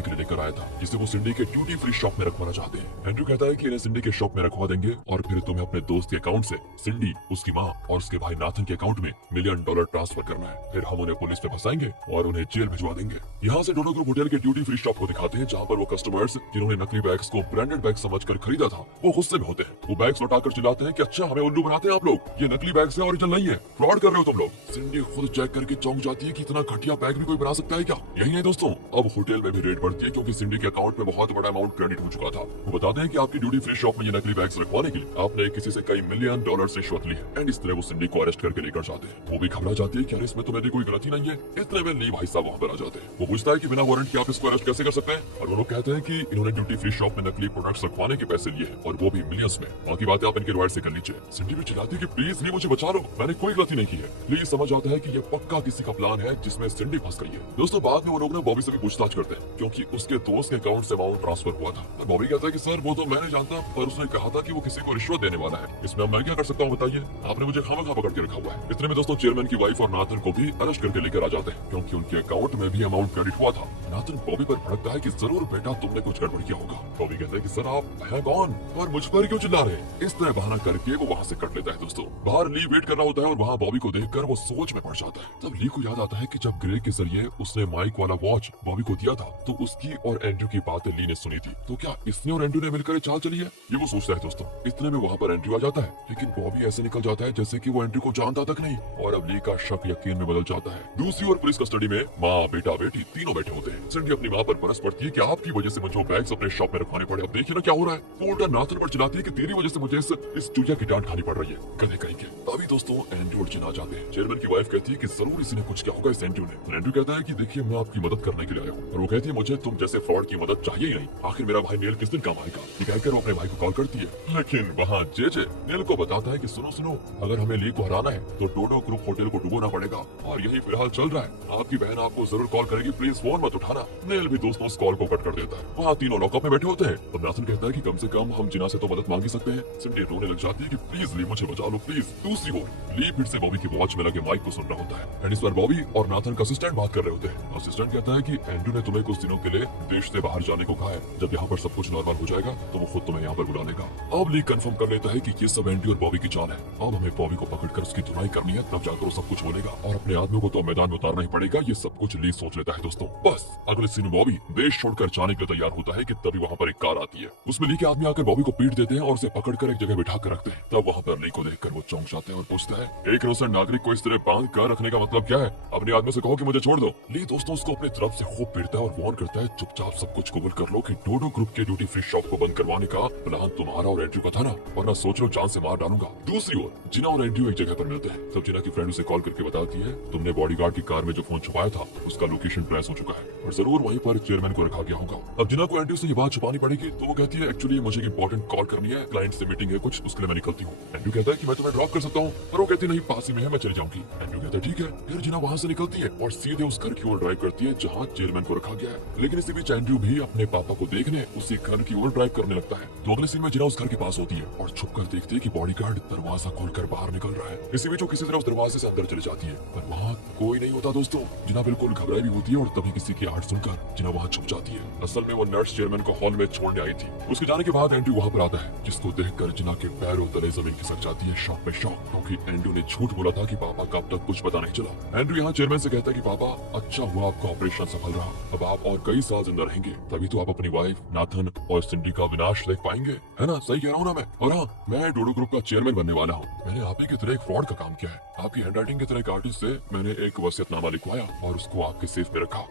के लिए लेकर आया था, जिसे वो सिंडी के ड्यूटी फ्री शॉप में रखवाना चाहते हैं। एंड्रयू कहता है कि इन्हें सिंडी के शॉप में रखवा देंगे और फिर तुम्हें अपने दोस्त के अकाउंट से सिंडी, उसकी माँ और उसके भाई नाथन के अकाउंट में $1 मिलियन ट्रांसफर करना है, फिर हम उन्हें पुलिस में फंसाएंगे और उन्हें जेल भिजवा देंगे। यहाँ से डोडो ग्रुप होटल के ड्यूटी फ्री शॉप को दिखाते हैं जहाँ पर वो कस्टमर्स जिन्होंने नकली बैग्स को ब्रांडेड बैग समझकर खरीदा था वो गुस्से में होते हैं। वो बैग्स लौटाकर चिल्लाते हैं कि अच्छा हमें उल्लू बनाते हैं आप लोग, ये नकली बैग्स है, ओरिजिनल नहीं है, फ्रॉड कर रहे हो तुम लोग। सिंडी खुद चेक करके चौंक जाती है कि इतना घटिया बैग भी कोई बना सकता है क्या। यही नहीं दोस्तों, अब होटल में भी रेड बढ़ती है क्योंकि सिंडी के अकाउंट में बहुत बड़ा अमाउंट क्रेडिट हो चुका था। वो बताते हैं कि आपकी ड्यूटी फ्री शॉप में ये नकली बैग्स रखवाने के लिए आपने किसी से कई $1 मिलियन रिश्वत ली है। एंड इस तरह वो सिंडी को अरेस्ट करके लेकर जाते हैं। वो भी घबरा जाती है कि अरे इसमें तो मेरी कोई गलती नहीं है। इतने में ली भाई साहब वहाँ पर आ जाते हैं। वो पूछता है कि बिना वारंट के आप इसको अरेस्ट कैसे कर सकते हैं, और वो लोग कहते हैं कि इन्होंने ड्यूटी फ्री शॉप में नकली प्रोडक्ट्स रखवाने के पैसे लिए हैं और वो भी मिलियंस में। बाकी बातें आप इनके रॉयड से कर लीजिए। सिंडी भी चिल्लाती है कि प्लीज ली मुझे बचा लो, मैंने कोई गलती नहीं की है। ली समझ आता है कि ये पक्का किसी का प्लान है जिसमें सिंडी फंस गई है। दोस्तों बाद में वो लोग ना बॉबी से भी पूछताछ करते हैं क्योंकि उसके दोस्त के अकाउंट से अमाउंट ट्रांसफर हुआ था। बॉबी कहता है कि सर वो तो मैं नहीं जानता, पर उसने कहा था कि वो किसी को रिश्वत देने वाला है, इसमें अब मैं क्या कर सकता हूँ बताइए, आपने मुझे खामखा पकड़ के रखा हुआ है। इतने में दोस्तों चेयरमैन की वाइफ और नाथन को भी अरेस्ट करके लेकर आ जाते हैं क्योंकि उनके अकाउंट में भी अमाउंट क्रेडिट हुआ था। नाथन बॉबी पर भड़कता है कि जरूर बेटा तुमने कुछ गड़बड़ किया होगा। बॉबी कहता है कि सर आप हैं कौन और मुझ पर क्यों चिल्ला रहे हैं। इस तरह बहाना करके वो वहाँ से कट लेता है। दोस्तों बाहर ली वेट कर रहा होता है और वहाँ बॉबी को देखकर वो सोच में पड़ जाता है। तब ली को याद आता है कि जब ग्रे के जरिए उसने माइक वाला वॉच बॉबी को दिया था तो उसकी और एंड्रयू की बातें ली ने सुनी थी, तो क्या इसने और एंड्रयू ने मिलकर चाल चली है, ये वो सोचता है। दोस्तों इतने में वहाँ पर एंड्रयू आ जाता है, लेकिन बॉबी ऐसे निकल जाता है जैसे कि वो एंड्रयू को जानता तक नहीं, और अब ली का शक यकीन में बदल जाता है। दूसरी ओर पुलिस कस्टडी में माँ बेटा बेटी तीनों बैठे होते हैं। सिंडी अपनी माँ पर बरस पड़ती है कि आपकी वजह से मुझे बैग्स अपने शॉप में रखवाने पड़े, अब देखिए ना क्या हो रहा है। वो उल्टा नाथन पर चिल्लाती है कि तेरी वजह से मुझे इस चुहिया की डांट खानी पड़ रही है, कहीं कहीं के। तभी दोस्तों एंड्रयू और जिना जाते हैं। चेयरमैन की वाइफ कहती है कि जरूर इसी ने कुछ किया होगा इस एंड्रयू ने। एंड्रयू कहता है कि देखिए मैं आपकी मदद करने के लिए आया हूँ, और वो कहती है मुझे तुम जैसे फ्रॉड की मदद चाहिए ही नहीं, आखिर मेरा भाई नेल किस दिन काम आएगा। ये कहकर वो अपने भाई को कॉल करती है, लेकिन वहाँ जेजे नेल को बताता है कि सुनो सुनो अगर हमें ली को हराना है तो डोडो ग्रुप होटल को डुबोना पड़ेगा, और यही फिलहाल चल रहा है। आपकी बहन आपको जरूर कॉल करेगी, प्लीज फोन मत उठाना। नेल भी दोस्तों उस कॉल को कट कर देता है। वहाँ तीनों लॉकअप में बैठे होते हैं। तो नाथन कहता है कि कम से कम हम जिना से तो मदद मांग ही सकते हैं। सिंडी रोने लग जाती है कि प्लीज ली मुझे बचा लो प्लीज। दूसरी ओर ली फिर से बॉबी की वॉच में लगे माइक को सुन रहा होता है। एंड इस बार बॉबी और नाथन का असिस्टेंट बात कर रहे होते हैं। असिस्टेंट कहता है कि एंड्रू ने तुम्हें कुछ दिनों के लिए देश से बाहर जाने को कहा है। जब यहाँ पर सब कुछ नॉर्मल हो जाएगा तो वो खुद तुम्हें यहाँ पर बुला लेगा। अब ली कंफर्म कर लेता है कि ये सब एंड्रू और बॉबी की चाल है। अब हमें बॉबी को पकड़कर उसकी धुनाई करनी है, तब जाकर वो सब कुछ बोलेगा और अपने आदमियों को तो मैदान में उतारना ही पड़ेगा। ये सब कुछ ली सोच लेता है दोस्तों। बस अगले सीन में बॉबी देश छोड़कर जाने के लिए तैयार होता है कि तभी वहाँ पर एक कार आती है। उसमें ली के आदमी आकर बॉबी को पीट देते हैं और उसे पकड़कर एक जगह बिठा कर रखते हैं। तब वहाँ पर ली को देखकर वो चौंक जाते हैं और पूछता है, एक इनोसेंट नागरिक को इस तरह बांध कर रखने का मतलब क्या है? अपने आदमी से कहो कि मुझे छोड़ दो। ली दोस्तों उसको अपनी तरफ से खूब पीटता है और वार्न करता है, चुपचाप सब कुछ कबूल कर लो कि डोडो ग्रुप के ड्यूटी फ्री शॉप को बंद करवाने का प्लान तुम्हारा और एंड्रू का था ना, वरना सोच लो जान से मार डालूंगा। दूसरी ओर जिना और एंड्रू एक जगह पर मिलते हैं। तब जिना की फ्रेंड उसे कॉल करके बताती है, तुमने बॉडीगार्ड की कार में जो फोन छुपाया था उसका लोकेशन ट्रेस हो चुका है और जरूर वहीं पर चेयरमैन को रखा गया होगा। अब जिना को एंड्रू से ये बात छुपानी पड़ेगी तो वो कहती है, एक्चुअली मुझे एक इंपॉर्टेंट कॉल करनी है, क्लाइंट से मीटिंग है कुछ, उसके लिए मैं निकलती हूँ। एंड्रू कहता है कि मैं तुम्हें ड्रॉप कर सकता हूँ, पर वो कहती नहीं, पास ही में है, मैं चली जाऊंगी। एंड्रू कहता है ठीक है। फिर जिना वहाँ से निकलती है और सीधे उस घर की ओर ड्राइव करती है जहाँ चेयरमैन को रखा गया है। लेकिन इसी बीच एंड्रू भी अपने पापा को देखने उसी घर की ओर ड्राइव करने लगता है। तो अगले सीन में जिना उस घर के पास होती है और छुपकर देखती है कि बॉडीगार्ड दरवाजा खोलकर बाहर निकल रहा है। इसी बीच वो किसी तरह उस दरवाजे से अंदर चली जाती है, पर वहाँ कोई नहीं होता दोस्तों। जिना बिल्कुल घबराई भी होती है और तभी किसी की आहट सुनकर जिना वहाँ छुप जाती है। असल में वो नर्स चेयरमैन को हॉल में छोड़ने आई थी। उसके जाने के बाद एंड्रू वहाँ पर आता है, जिसको देखकर जिना के पैरों तले जमीन खिसक जाती है शॉक में शॉक, क्योंकि एंड्रू ने झूठ बोला था कि पापा का अब तक कुछ पता नहीं चला। एंड्रू यहाँ चेयरमैन से कहता है कि पापा अच्छा हुआ आपका ऑपरेशन सफल रहा, अब आप और कई साल जिंदा रहेंगे, तभी तो आप अपनी वाइफ नाथन और सिंडी का विनाश देख पाएंगे, है ना? सही कह रहा हूँ ना मैं? और हाँ, मैं डोडो ग्रुप का चेयरमैन बनने वाला हूँ। मैंने आप ही की तरह एक फ्रॉड का काम किया है। आपकी हैंडराइटिंग की तरह एक आर्टिस्ट से मैंने एक वसीयतनामा लिखवाया और उसको आपके सेफ में रखा।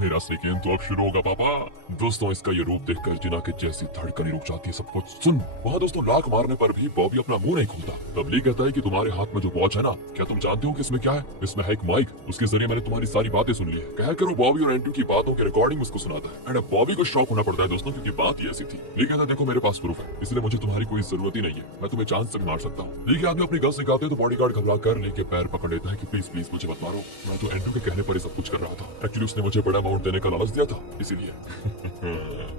मेरा असली गेम तो अब शुरू होगा पापा। दोस्तों इसका ये रूप देखकर जिना की जैसी धड़कन रुक जाती है सब कुछ सुन। वहाँ दोस्तों लाख मारने पर भी बॉबी अपना मुंह नहीं खोलता। तब ली कहता है कि तुम्हारे हाथ में जो वॉच है ना, क्या तुम जानते हो कि इसमें क्या है? इसमें है एक माइक, उसके जरिए मैंने तुम्हारी सारी बातें सुन ली है। कह कर वो बॉबी और एंड्रू की बातों की रिकॉर्डिंग उसको सुनाता है। एंड बॉबी को शॉक होना पड़ता है दोस्तों, क्योंकि बात ही ऐसी थी। ली कहता है देखो मेरे पास प्रूफ है, इसलिए मुझे तुम्हारी कोई जरूरत ही नहीं है, मैं तुम्हें चांस तक मार सकता हूँ। ली के आदमी अपनी गन निकालते तो बॉडीगार्ड घबरा कर ली के पैर पकड़ लेता है कि प्लीज प्लीज मुझे मत मारो, मैं तो एंड्रू के कहने पर ही सब कुछ कर रहा था। एक्चुअली उसने मुझे बड़ा अमाउंट देने का लालच दिया था, इसीलिए।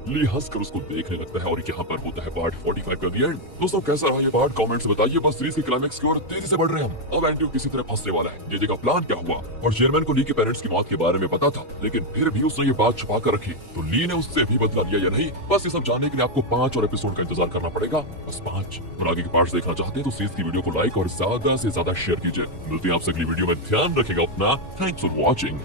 ली हंसकर उसको देखने लगता है और यहाँ पर होता है पार्ट 45 का दी एंड। दोस्तों कैसा रहा ये पार्ट कमेंट्स में बताइए। बस सीरीज के क्लाइमेक्स की ओर तेजी से बढ़ रहे हैं हम। अब एंड्रू किसी तरह फंसने वाला है। जेजे का प्लान क्या हुआ? और चेयरमैन को ली के पेरेंट्स की मौत के बारे में पता था, लेकिन फिर भी उसने ये बात छुपा कर रखी, तो ली ने उससे भी बदला लिया या नहीं, बस ये सब जानने के लिए आपको 5 और एपिसोड का इंतजार करना पड़ेगा। बस 5। और आगे के पार्ट्स देखना चाहते हैं तो सीरीज की वीडियो को लाइक और ज्यादा से ज्यादा शेयर कीजिए। मिलते हैं आपसे अगली वीडियो में। ध्यान रखेगा अपना। Thanks for watching.